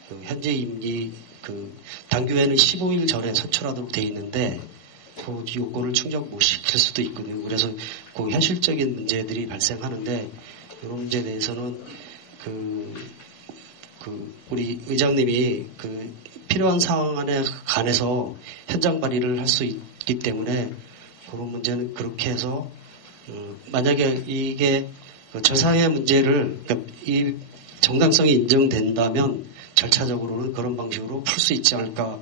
그 현재 임기 그 당규에는 15일 전에 선출하도록 돼 있는데 그 요건을 충족 못 시킬 수도 있거든요. 그래서 그 현실적인 문제들이 발생하는데 이런 문제에 대해서는 우리 의장님이 그 필요한 사항에 관해서 현장 발의를 할 수 있기 때문에 그런 문제는 그렇게 해서 만약에 이게 저사의 문제를 그러니까 이 정당성이 인정된다면 절차적으로는 그런 방식으로 풀 수 있지 않을까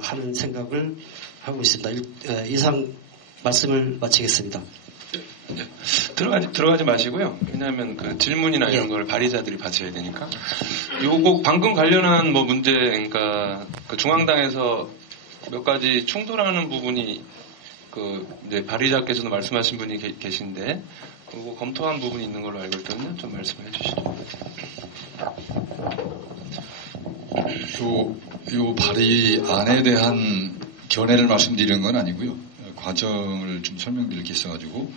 하는 생각을 하고 있습니다. 이상 말씀을 마치겠습니다. 들어가지 마시고요. 왜냐하면 그 질문이나 이런 걸 발의자들이 받으셔야 되니까. 요거 방금 관련한 뭐 문제, 그러니까 그 중앙당에서 몇 가지 충돌하는 부분이 그 이제 발의자께서도 말씀하신 분이 계신데 그거 검토한 부분이 있는 걸로 알고 있거든요. 좀 말씀해 주시죠. 요 발의안에 대한 견해를 말씀드리는 건 아니고요. 과정을 좀 설명드릴 게 있어가지고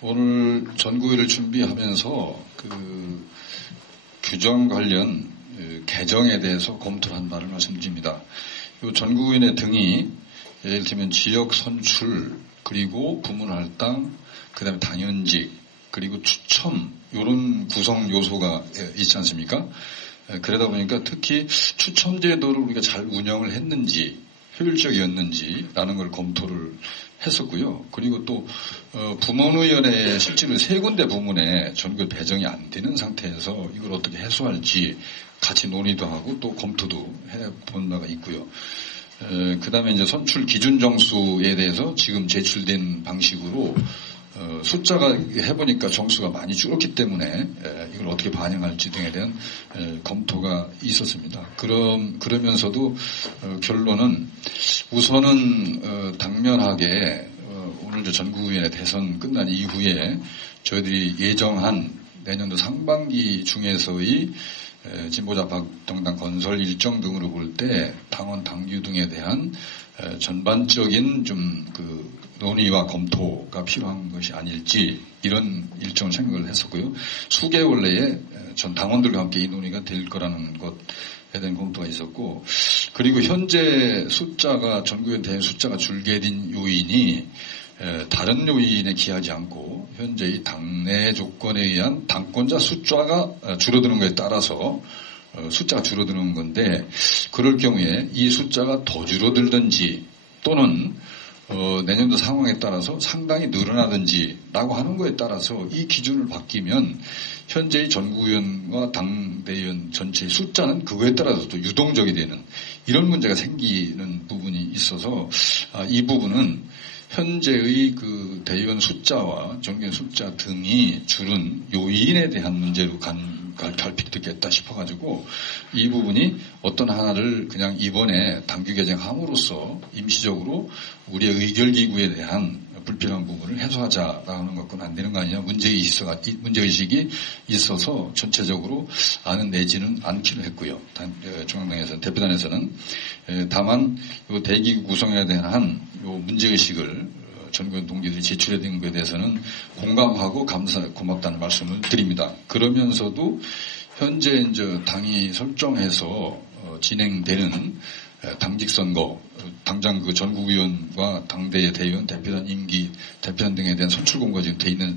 오늘 전국위를 준비하면서 그 규정 관련 개정에 대해서 검토를 한다는 말씀드립니다. 요 전국위원회 등이 예를 들면 지역 선출 그리고 부문할당 그다음에 당연직 그리고 추첨 이런 구성 요소가 있지 않습니까? 그러다 보니까 특히 추첨 제도를 우리가 잘 운영을 했는지 효율적이었는지라는 걸 검토를 했었고요. 그리고 또 부문위원회에 실제로 세 군데 부문에 전국 배정이 안 되는 상태에서 이걸 어떻게 해소할지 같이 논의도 하고 또 검토도 해본 바가 있고요. 그 다음에 이제 선출 기준 정수에 대해서 지금 제출된 방식으로 숫자가 해보니까 정수가 많이 줄었기 때문에 이걸 어떻게 반영할지 등에 대한 검토가 있었습니다. 그러면서도 결론은 우선은 당면하게 오늘 전국위원회 대선 끝난 이후에 저희들이 예정한 내년도 상반기 중에서의 진보좌파정당 건설 일정 등으로 볼 때 당원 당규 등에 대한 전반적인 좀 그 논의와 검토가 필요한 것이 아닐지 이런 일정을 생각을 했었고요. 수개월 내에 전 당원들과 함께 이 논의가 될 거라는 것에 대한 검토가 있었고 그리고 현재 숫자가 전국위원회 대회 숫자가 줄게 된 요인이 다른 요인에 기하지 않고 현재 이 당내 조건에 의한 당권자 숫자가 줄어드는 것에 따라서 숫자가 줄어드는 건데 그럴 경우에 이 숫자가 더 줄어들든지 또는 내년도 상황에 따라서 상당히 늘어나든지 라고 하는 거에 따라서 이 기준을 바뀌면 현재의 전국위원과 당 당대의원 전체의 숫자는 그거에 따라서 또 유동적이 되는 이런 문제가 생기는 부분이 있어서 이 부분은 현재의 그 대의원 숫자와 정기원 숫자 등이 줄은 요인에 대한 문제로 갈피되겠다 싶어가지고 이 부분이 어떤 하나를 그냥 이번에 당규 개정함으로써 임시적으로 우리의 의결기구에 대한 불필요한 부분을 해소하자라는 것과는 안 되는 거 아니냐 문제의식이 있어서 전체적으로 안은 내지는 않기로 했고요. 중앙당에서는 대표단에서는 다만 요 대기구 구성에 대한 요 문제의식을 전국 동지들이 제출해낸 것에 대해서는 공감하고 고맙다는 말씀을 드립니다. 그러면서도 현재 이제 당이 설정해서 진행되는 당직 선거, 당장 그 전국위원과 당대의 대의원, 대표단 임기, 대표단 등에 대한 선출 공고가 지금 돼 있는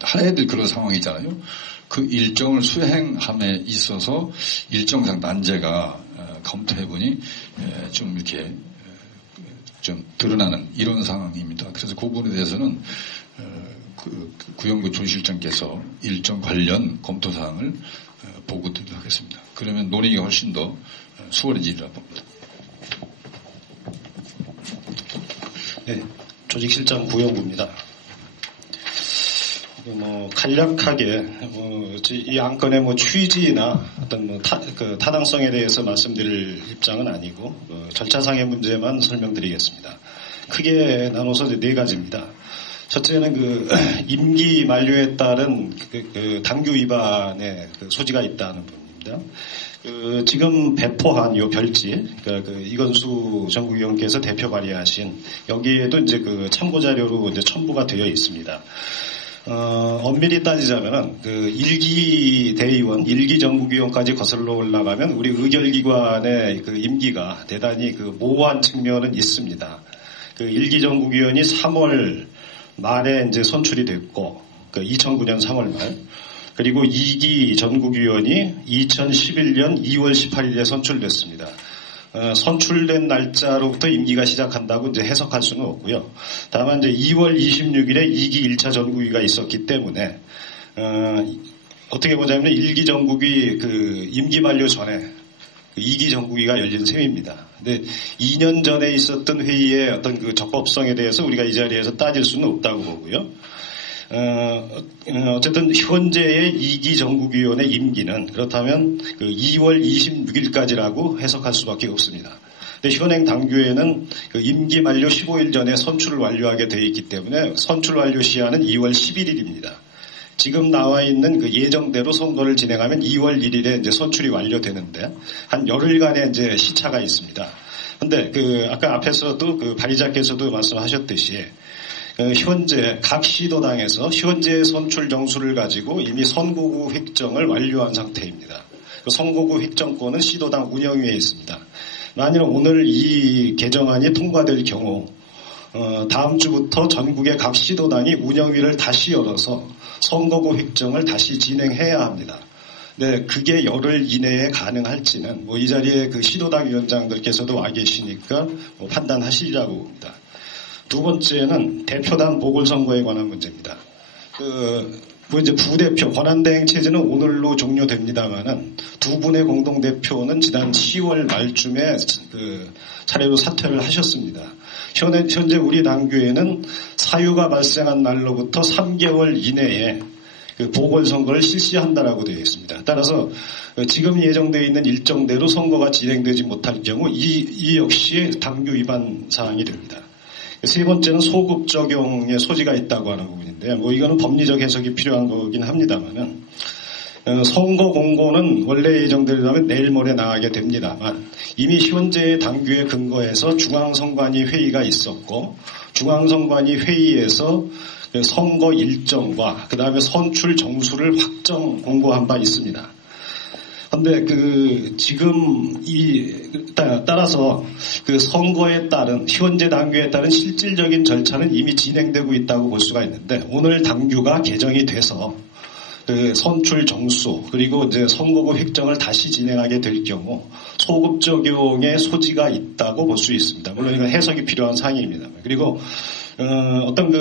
하나들 그런 상황이잖아요. 그 일정을 수행함에 있어서 일정상 난제가 검토해보니 좀 이렇게 좀 드러나는 이런 상황입니다. 그래서 그 부분에 대해서는 구영구 조실장께서 일정 관련 검토 사항을 보고 드리도록 하겠습니다. 그러면 논의가 훨씬 더 수월해지리라 봅니다. 네, 조직실장 구영구입니다. 간략하게 이 안건의 취지나 어떤 타당성에 대해서 말씀드릴 입장은 아니고 절차상의 문제만 설명드리겠습니다. 크게 나눠서 네 가지입니다. 첫째는 임기 만료에 따른 당규 위반의 소지가 있다는 부분입니다. 지금 배포한 요 별지, 이건수 전국위원께서 대표 발의하신 여기에도 이제 참고 자료로 이제 첨부가 되어 있습니다. 엄밀히 따지자면은 일기 대의원, 일기 전국위원까지 거슬러 올라가면 우리 의결기관의 임기가 대단히 모호한 측면은 있습니다. 일기 전국위원이 3월 말에 이제 선출이 됐고, 2009년 3월 말. 그리고 2기 전국위원이 2011년 2월 18일에 선출됐습니다. 선출된 날짜로부터 임기가 시작한다고 이제 해석할 수는 없고요. 다만 이제 2월 26일에 2기 1차 전국위가 있었기 때문에 어떻게 보자면 1기 전국위 임기 만료 전에 2기 전국위가 열린 셈입니다. 근데 2년 전에 있었던 회의의 어떤 적법성에 대해서 우리가 이 자리에서 따질 수는 없다고 보고요. 어쨌든 현재의 2기 전국위원회 임기는 그렇다면 2월 26일까지라고 해석할 수밖에 없습니다. 근데 현행 당규에는 임기 만료 15일 전에 선출을 완료하게 되어 있기 때문에 선출 완료 시한은 2월 11일입니다. 지금 나와 있는 예정대로 선거를 진행하면 2월 1일에 이제 선출이 완료되는데 한 열흘간의 이제 시차가 있습니다. 근데 아까 앞에서도 발의자께서도 말씀하셨듯이 현재 각 시도당에서 현재 선출 정수를 가지고 이미 선거구 획정을 완료한 상태입니다. 선거구 획정권은 시도당 운영위에 있습니다. 만일 오늘 이 개정안이 통과될 경우 다음 주부터 전국의 각 시도당이 운영위를 다시 열어서 선거구 획정을 다시 진행해야 합니다. 네, 그게 열흘 이내에 가능할지는 이 자리에 시도당 위원장들께서도 와 계시니까 판단하시리라고 봅니다. 두 번째는 대표단 보궐선거에 관한 문제입니다. 이제 부대표 권한대행 체제는 오늘로 종료됩니다만은 두 분의 공동대표는 지난 10월 말쯤에 차례로 사퇴를 하셨습니다. 현재 우리 당규에는 사유가 발생한 날로부터 3개월 이내에 보궐선거를 실시한다라고 되어 있습니다. 따라서 지금 예정되어 있는 일정대로 선거가 진행되지 못할 경우 이 역시 당규 위반 사항이 됩니다. 세 번째는 소급 적용의 소지가 있다고 하는 부분인데요. 이거는 법리적 해석이 필요한 거긴 합니다만은 선거 공고는 원래 예정대로라면 내일 모레 나가게 됩니다만 이미 현재의 당규에 근거해서 중앙선관위 회의가 있었고 중앙선관위 회의에서 선거 일정과 그 다음에 선출 정수를 확정 공고한 바 있습니다. 그런데 지금 따라서 선거에 따른 현재 당규에 따른 실질적인 절차는 이미 진행되고 있다고 볼 수가 있는데 오늘 당규가 개정이 돼서 선출 정수 그리고 이제 선거구 획정을 다시 진행하게 될 경우 소급 적용의 소지가 있다고 볼 수 있습니다. 물론 이건 해석이 필요한 사항입니다. 그리고 어떤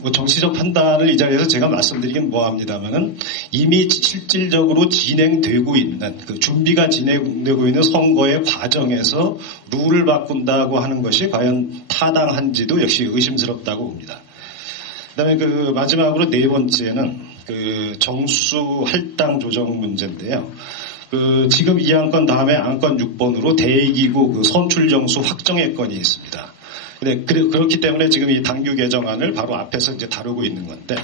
뭐 정치적 판단을 이 자리에서 제가 말씀드리긴 뭐합니다만은 이미 실질적으로 진행되고 있는 그 준비가 진행되고 있는 선거의 과정에서 룰을 바꾼다고 하는 것이 과연 타당한지도 역시 의심스럽다고 봅니다. 그다음에 그 마지막으로 네 번째는 그 정수 할당 조정 문제인데요. 그 지금 이 안건 다음에 안건 6번으로 대기구 그 선출 정수 확정의 건이 있습니다. 근데 그렇기 때문에 지금 이 당규 개정안을 바로 앞에서 이제 다루고 있는 건데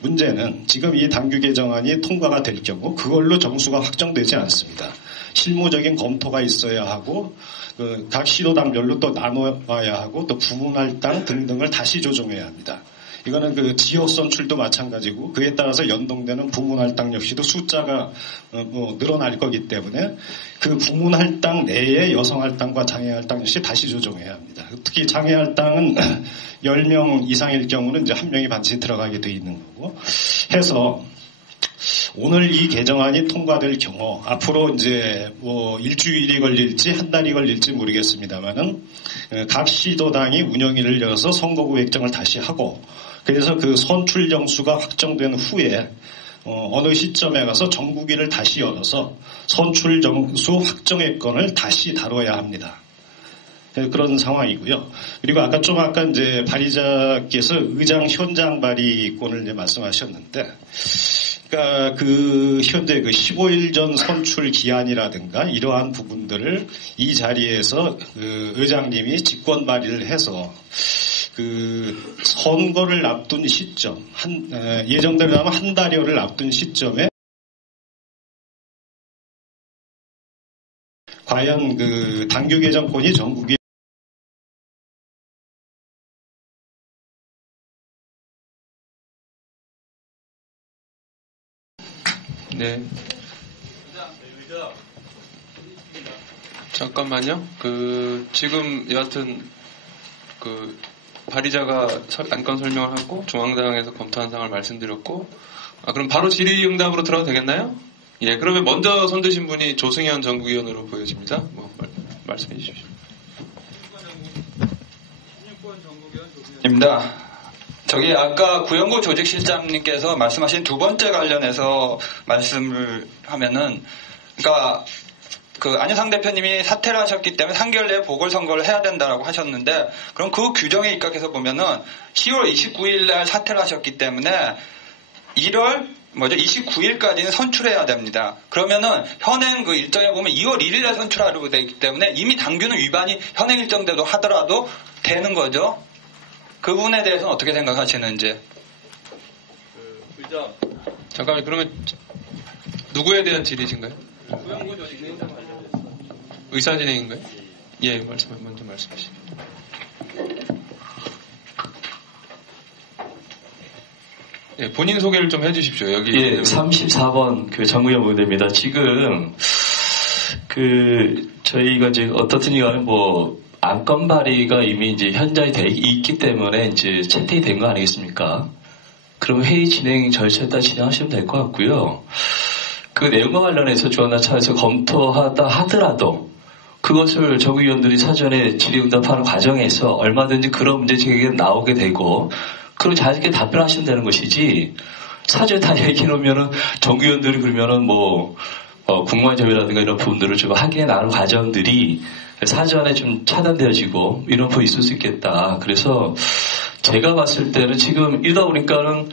문제는 지금 이 당규 개정안이 통과가 될 경우 그걸로 정수가 확정되지 않습니다. 실무적인 검토가 있어야 하고 그 각 시도당별로 또 나눠야 하고 또 부문할당 등등을 다시 조정해야 합니다. 이거는 그 지역 선출도 마찬가지고 그에 따라서 연동되는 부문할당 역시도 숫자가 늘어날 거기 때문에 그 부문할당 내에 여성할당과 장애할당 역시 다시 조정해야 합니다. 특히 장애할당은 10명 이상일 경우는 이제 한 명이 반드시 들어가게 돼 있는 거고 해서 오늘 이 개정안이 통과될 경우 앞으로 이제 뭐 일주일이 걸릴지 한 달이 걸릴지 모르겠습니다만은 각 시도당이 운영일을 열어서 선거구 획정을 다시 하고 그래서 그 선출 정수가 확정된 후에 어느 시점에 가서 정국위를 다시 열어서 선출 정수 확정의 건을 다시 다뤄야 합니다. 그런 상황이고요. 그리고 아까 이제 발의자께서 의장 현장 발의권을 이제 말씀하셨는데, 그러니까 그 현재 그 15일 전 선출 기한이라든가 이러한 부분들을 이 자리에서 그 의장님이 직권 발의를 해서 그 선거를 앞둔 시점, 예정대로 하면 한 달여를 앞둔 시점에 과연 그 당규 개정권이 전국에 네. 잠깐만요. 지금 여하튼 발의자가 안건 설명을 하고 중앙당에서 검토한 사항을 말씀드렸고, 그럼 바로 질의응답으로 들어가도 되겠나요? 예, 그러면 먼저 손드신 분이 조승현 전국위원으로 보여집니다. 말씀해 주십시오. 입니다. 아까 구영구 조직실장님께서 말씀하신 두 번째 관련해서 말씀을 하면은, 그러니까 안희상 대표님이 사퇴를 하셨기 때문에 3개월 내에 보궐선거를 해야 된다라고 하셨는데, 그럼 그 규정에 입각해서 보면은 10월 29일 날 사퇴를 하셨기 때문에 29일까지는 선출해야 됩니다. 그러면은 현행 그 일정에 보면 2월 1일에 선출하려고 되어 있기 때문에 이미 당규는 위반이 현행 일정대로 하더라도 되는 거죠. 그 부분에 대해서는 어떻게 생각하시는지. 잠깐만, 그러면 누구에 대한 질의신가요? 의사 진행인가요? 예, 먼저 말씀하시죠. 예, 본인 소개를 좀 해주십시오. 여기. 예, 34번 정의원 의원입니다. 지금 저희가 이제 어떻든 간에 안건 발의가 이미 이제 현장에 돼 있기 때문에 이제 채택이 된 거 아니겠습니까? 그럼 회의 진행 절차에 따라 진행하시면 될 것 같고요. 그 내용과 관련해서 주안나 차에서 검토하다 하더라도 그것을 정의위원들이 사전에 질의응답하는 과정에서 얼마든지 그런 문제 제기가 나오게 되고 그리고 자유롭게 답변하시면 되는 것이지 사전에 다 얘기해놓으면은 정의위원들이 그러면은 국무원 협의라든가 이런 부분들을 좀 하기에 나는 과정들이 사전에 좀 차단되어지고 이런 부분이 있을 수 있겠다. 그래서 제가 봤을 때는 지금 이러다 보니까는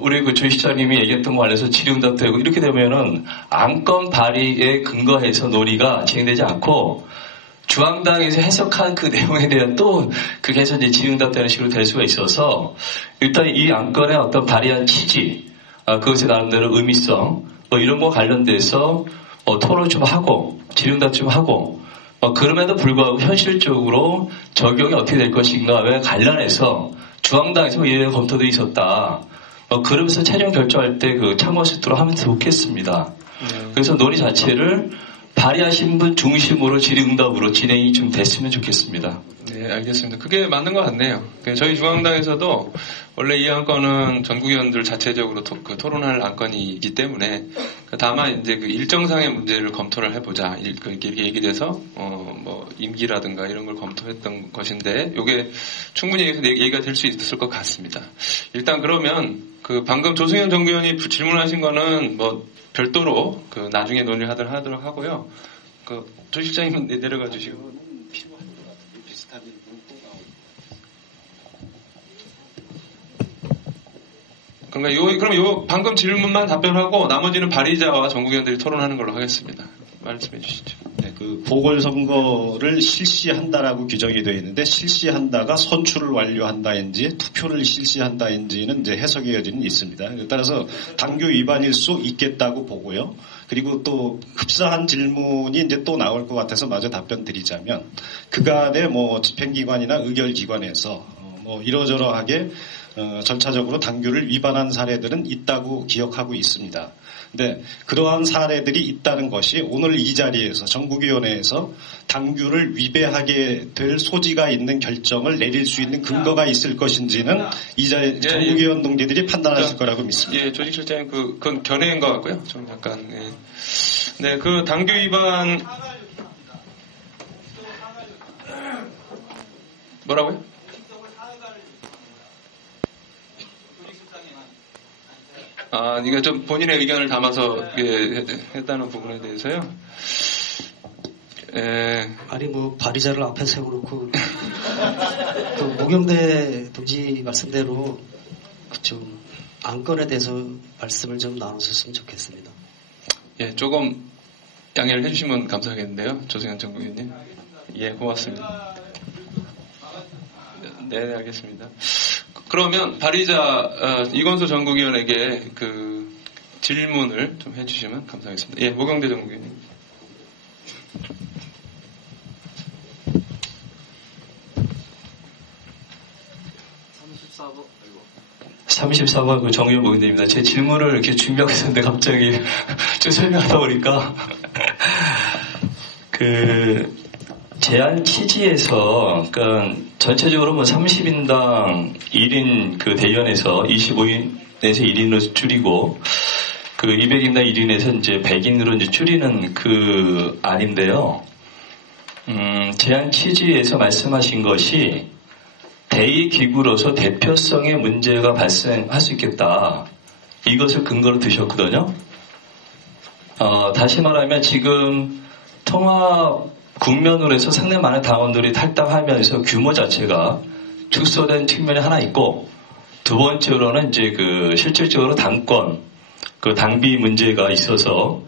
우리 조 시장님이 얘기했던 거 관련해서 질의응답 되고 이렇게 되면은 안건 발의에 근거해서 논의가 진행되지 않고 중앙당에서 해석한 그 내용에 대한 또 그게서 이제 질의응답 되는 식으로 될 수가 있어서 일단 이 안건의 어떤 발의한 취지, 그것의 나름대로 의미성, 이런 거 관련돼서 토론 좀 하고 질의응답 좀 하고 그럼에도 불구하고 현실적으로 적용이 어떻게 될 것인가에 관련해서 중앙당에서 이런 검토도 있었다. 그러면서 최종 결정할 때 참고할 수 있도록 하면 좋겠습니다. 그래서 논의 자체를 발의하신 분 중심으로 질의응답으로 진행이 좀 됐으면 좋겠습니다. 네. 예, 알겠습니다. 그게 맞는 것 같네요. 저희 중앙당에서도 원래 이 안건은 전국위원들 자체적으로 토론할 안건이기 때문에 다만 이제 그 일정상의 문제를 검토를 해보자 이렇게 얘기돼서 뭐 임기라든가 이런 걸 검토했던 것인데 이게 충분히 얘기가 될 수 있을 것 같습니다. 일단 그러면 그 방금 조승현 정부위원이 질문하신 거는 뭐 별도로 그 나중에 논의를 하도록 하고요. 그 조 실장님은 내려가 주시고. 그러니까 그럼 방금 질문만 답변하고 나머지는 발의자와 전국위원들이 토론하는 걸로 하겠습니다. 말씀해 주시죠. 네, 그 보궐선거를 실시한다라고 규정이 되어 있는데 실시한다가 선출을 완료한다인지 투표를 실시한다인지는 이제 해석의 여지는 있습니다. 따라서 당규 위반일 수 있겠다고 보고요. 그리고 또 흡사한 질문이 이제 또 나올 것 같아서 마저 답변 드리자면 그간에 뭐 집행기관이나 의결기관에서 뭐 이러저러하게 절차적으로 당규를 위반한 사례들은 있다고 기억하고 있습니다. 근데 그러한 사례들이 있다는 것이 오늘 이 자리에서 전국위원회에서 당규를 위배하게 될 소지가 있는 결정을 내릴 수 있는 근거가 있을 것인지는 이 자리 전국위원 동지들이 판단하실 거라고 믿습니다. 예, 조직실장님 그건 견해인 것 같고요. 좀 약간 네, 그 당규 위반 뭐라고요? 이게 좀 본인의 의견을 담아서 했다는 부분에 대해서요. 아니 뭐 발의자를 앞에 세워놓고 또 모경대 동지 말씀대로 좀 안건에 대해서 말씀을 좀 나눴었으면 좋겠습니다. 예, 조금 양해를 해주시면 감사하겠는데요, 조승현 정국위원님. 예, 고맙습니다. 네, 알겠습니다. 그러면 발의자 이건수 전국위원에게 그 질문을 좀 해주시면 감사하겠습니다. 예, 모경대 전국위원님. 34번 그 정의원 모경대입니다. 제 질문을 이렇게 준비하고 있었는데 갑자기 좀 설명하다 보니까 그 제안 취지에서 그러니까 전체적으로 뭐 30인당 1인 그 대의원에서 25인에서 1인으로 줄이고 그 200인당 1인에서 이제 100인으로 이제 줄이는 그 안인데요. 제안 취지에서 말씀하신 것이 대의 기구로서 대표성의 문제가 발생할 수 있겠다. 이것을 근거로 두셨거든요. 다시 말하면 지금 통합 국면으로 해서 상당히 많은 당원들이 탈당하면서 규모 자체가 축소된 측면이 하나 있고, 두 번째로는 이제 그 실질적으로 당권, 그 당비 문제가 있어서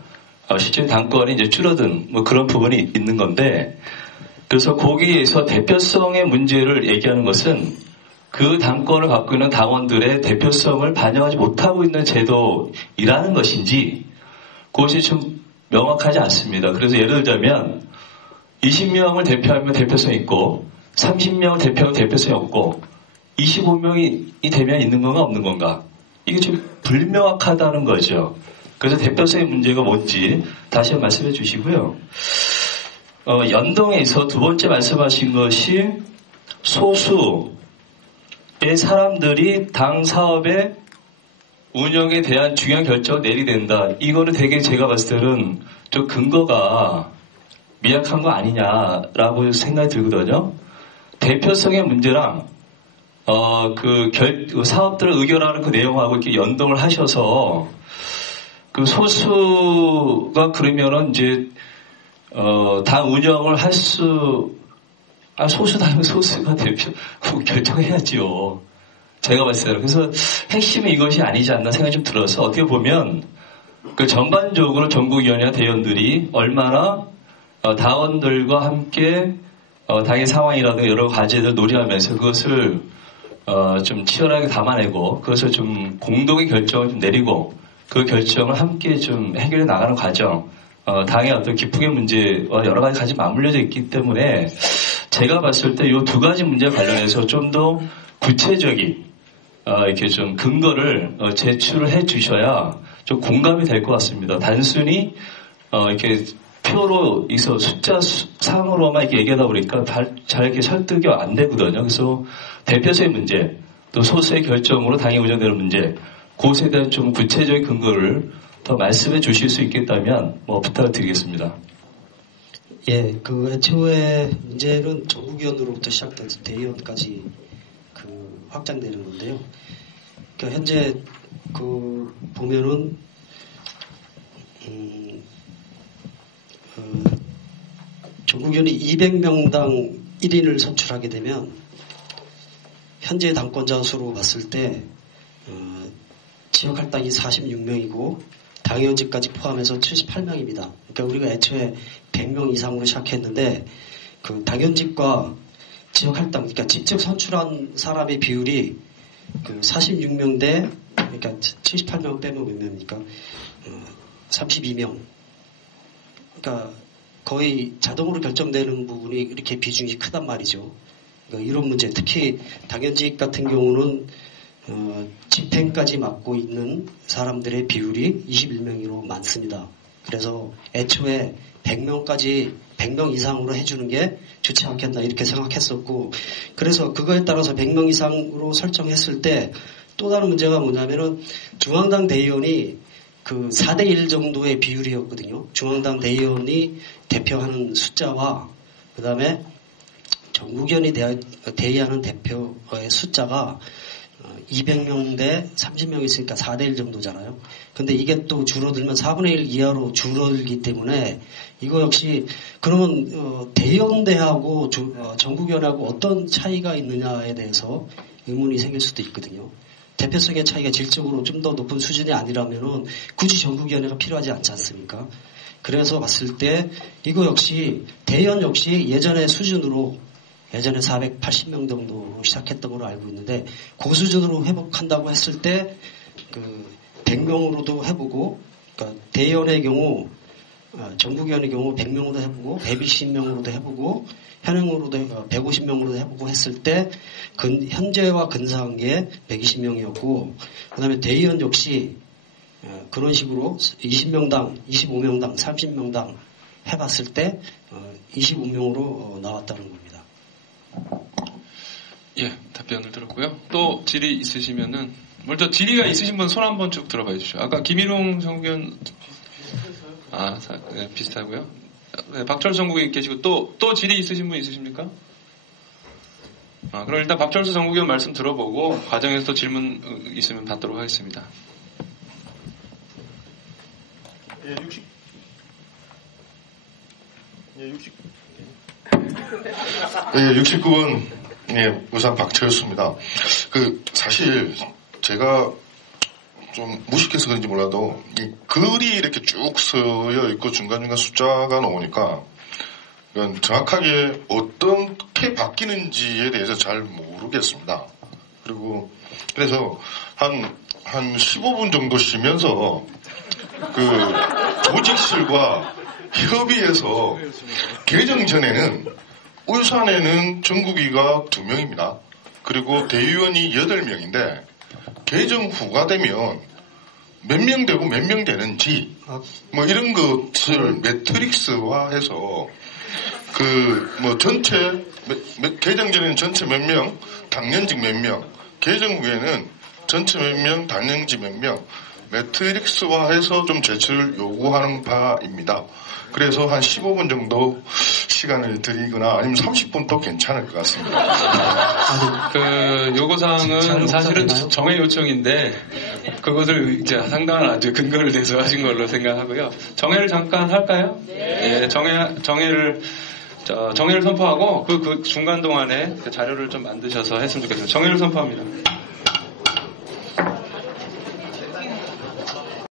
실제 당권이 이제 줄어든 뭐 그런 부분이 있는 건데, 그래서 거기에서 대표성의 문제를 얘기하는 것은 그 당권을 갖고 있는 당원들의 대표성을 반영하지 못하고 있는 제도이라는 것인지 그것이 좀 명확하지 않습니다. 그래서 예를 들자면 20명을 대표하면 대표성이 있고 30명을 대표하면 대표성이 없고 25명이 되면 있는 건가 없는 건가, 이게 좀 불명확하다는 거죠. 그래서 대표성의 문제가 뭔지 다시 한번 말씀해 주시고요. 연동해서 두 번째 말씀하신 것이 소수의 사람들이 당 사업의 운영에 대한 중요한 결정을 내리게 된다. 이거는 되게 제가 봤을 때는 좀 근거가 미약한 거 아니냐라고 생각이 들거든요. 대표성의 문제랑 그 사업들을 의결하는 그 내용하고 이렇게 연동을 하셔서 그 소수가 그러면은 이제 당 운영을 할 소수다면 소수가 대표 결정해야지요. 제가 봤을 때는. 그래서 핵심은 이것이 아니지 않나 생각이 좀 들어서 어떻게 보면 그 전반적으로 전국위원회와 대의원들이 얼마나 당원들과 함께 당의 상황이라든가 여러 과제들 논의하면서 그것을 좀 치열하게 담아내고 그것을 좀 공동의 결정을 좀 내리고 그 결정을 함께 좀 해결해 나가는 과정, 당의 어떤 기풍의 문제와 여러 가지 맞물려져 있기 때문에 제가 봤을 때 이 두 가지 문제 관련해서 좀 더 구체적인 이렇게 좀 근거를 제출을 해 주셔야 좀 공감이 될 것 같습니다. 단순히 이렇게 표로 있어 숫자 상으로만 이렇게 얘기하다 보니까 잘 이렇게 설득이 안 되거든요. 그래서 대표수의 문제, 또 소수의 결정으로 당이 운영되는 문제, 그것에 대한 좀 구체적인 근거를 더 말씀해 주실 수 있겠다면 부탁을 드리겠습니다. 예, 그 애초에 문제는 전국위원으로부터 시작돼서 대의원까지 확장되는 건데요. 그러니까 현재 보면은 전국위원이 200명당 1인을 선출하게 되면 현재 당권자 수로 봤을 때 지역 할당이 46명이고 당의원직까지 포함해서 78명입니다. 그러니까 우리가 애초에 100명 이상으로 시작했는데 그 당의원직과 지역 할당, 그러니까 직접 선출한 사람의 비율이 46명 대, 그러니까 78명 빼면 몇 명입니까? 32명. 그러니까 거의 자동으로 결정되는 부분이 이렇게 비중이 크단 말이죠. 그러니까 이런 문제, 특히 당연직 같은 경우는 집행까지 맡고 있는 사람들의 비율이 21명으로 많습니다. 그래서 애초에 100명 이상으로 해주는 게 좋지 않겠나 이렇게 생각했었고, 그래서 그거에 따라서 100명 이상으로 설정했을 때 또 다른 문제가 뭐냐면은 중앙당 대의원이 4대1 정도의 비율이었거든요. 중앙당 대의원이 대표하는 숫자와 그 다음에 전국위원이 대의하는 대표의 숫자가 200명 대 30명 있으니까 4대1 정도잖아요. 근데 이게 또 줄어들면 4분의 1 이하로 줄어들기 때문에 이거 역시 그러면 대의원대하고 전국위원하고 어떤 차이가 있느냐에 대해서 의문이 생길 수도 있거든요. 대표성의 차이가 질적으로 좀 더 높은 수준이 아니라면은 굳이 전국위원회가 필요하지 않지 않습니까? 그래서 봤을 때 이거 역시 대의원 역시 예전의 수준으로 예전에 480명 정도로 시작했던 걸로 알고 있는데 그 수준으로 회복한다고 했을 때 100명으로도 해보고, 그러니까 대의원의 경우 전국위원의 경우 100명으로 해보고 120명으로도 해보고 현행으로도 150명으로도 해보고 했을 때 현재와 근사한 게 120명이었고, 그 다음에 대의원 역시 그런 식으로 20명당, 25명당, 30명당 해봤을 때 25명으로 나왔다는 겁니다. 예, 답변을 들었고요. 또 질의 있으시면은 먼저 질의가 있으신 분 손 한번 쭉 들어봐 주십시오. 아까 김일홍 정국위원 네, 비슷하고요. 네, 박철수 정국위원 계시고 또 질의 있으신 분 있으십니까? 그럼 일단 박철수 정국위원 말씀 들어보고 과정에서 또 질문 있으면 받도록 하겠습니다. 예, 69번 의사 박철수입니다. 사실 제가 좀 무식해서 그런지 몰라도 이 글이 이렇게 쭉 쓰여 있고 중간중간 숫자가 나오니까 정확하게 어떻게 바뀌는지에 대해서 잘 모르겠습니다. 그래서 한 15분 정도 쉬면서 조직실과 협의해서 개정 전에는 울산에는 전국위가 2명입니다. 그리고 대의원이 8명인데 개정 후가 되면 몇 명 되고 몇 명 되는지 이런 것을 매트릭스화해서 전체 개정 전에는 전체 몇 명, 당연직 몇 명, 개정 후에는 전체 몇 명, 당연직 몇 명 매트릭스화해서 좀 제출을 요구하는 바입니다. 그래서 한 15분 정도 시간을 드리거나 아니면 30분도 괜찮을 것 같습니다. 요구사항은 사실은 정회 요청인데 그것을 이제 상당한 아주 근거를 대서 하신 걸로 생각하고요. 정회를 잠깐 할까요? 네. 정회를 선포하고 그 중간 동안에 자료를 좀 만드셔서 했으면 좋겠습니다. 정회를 선포합니다.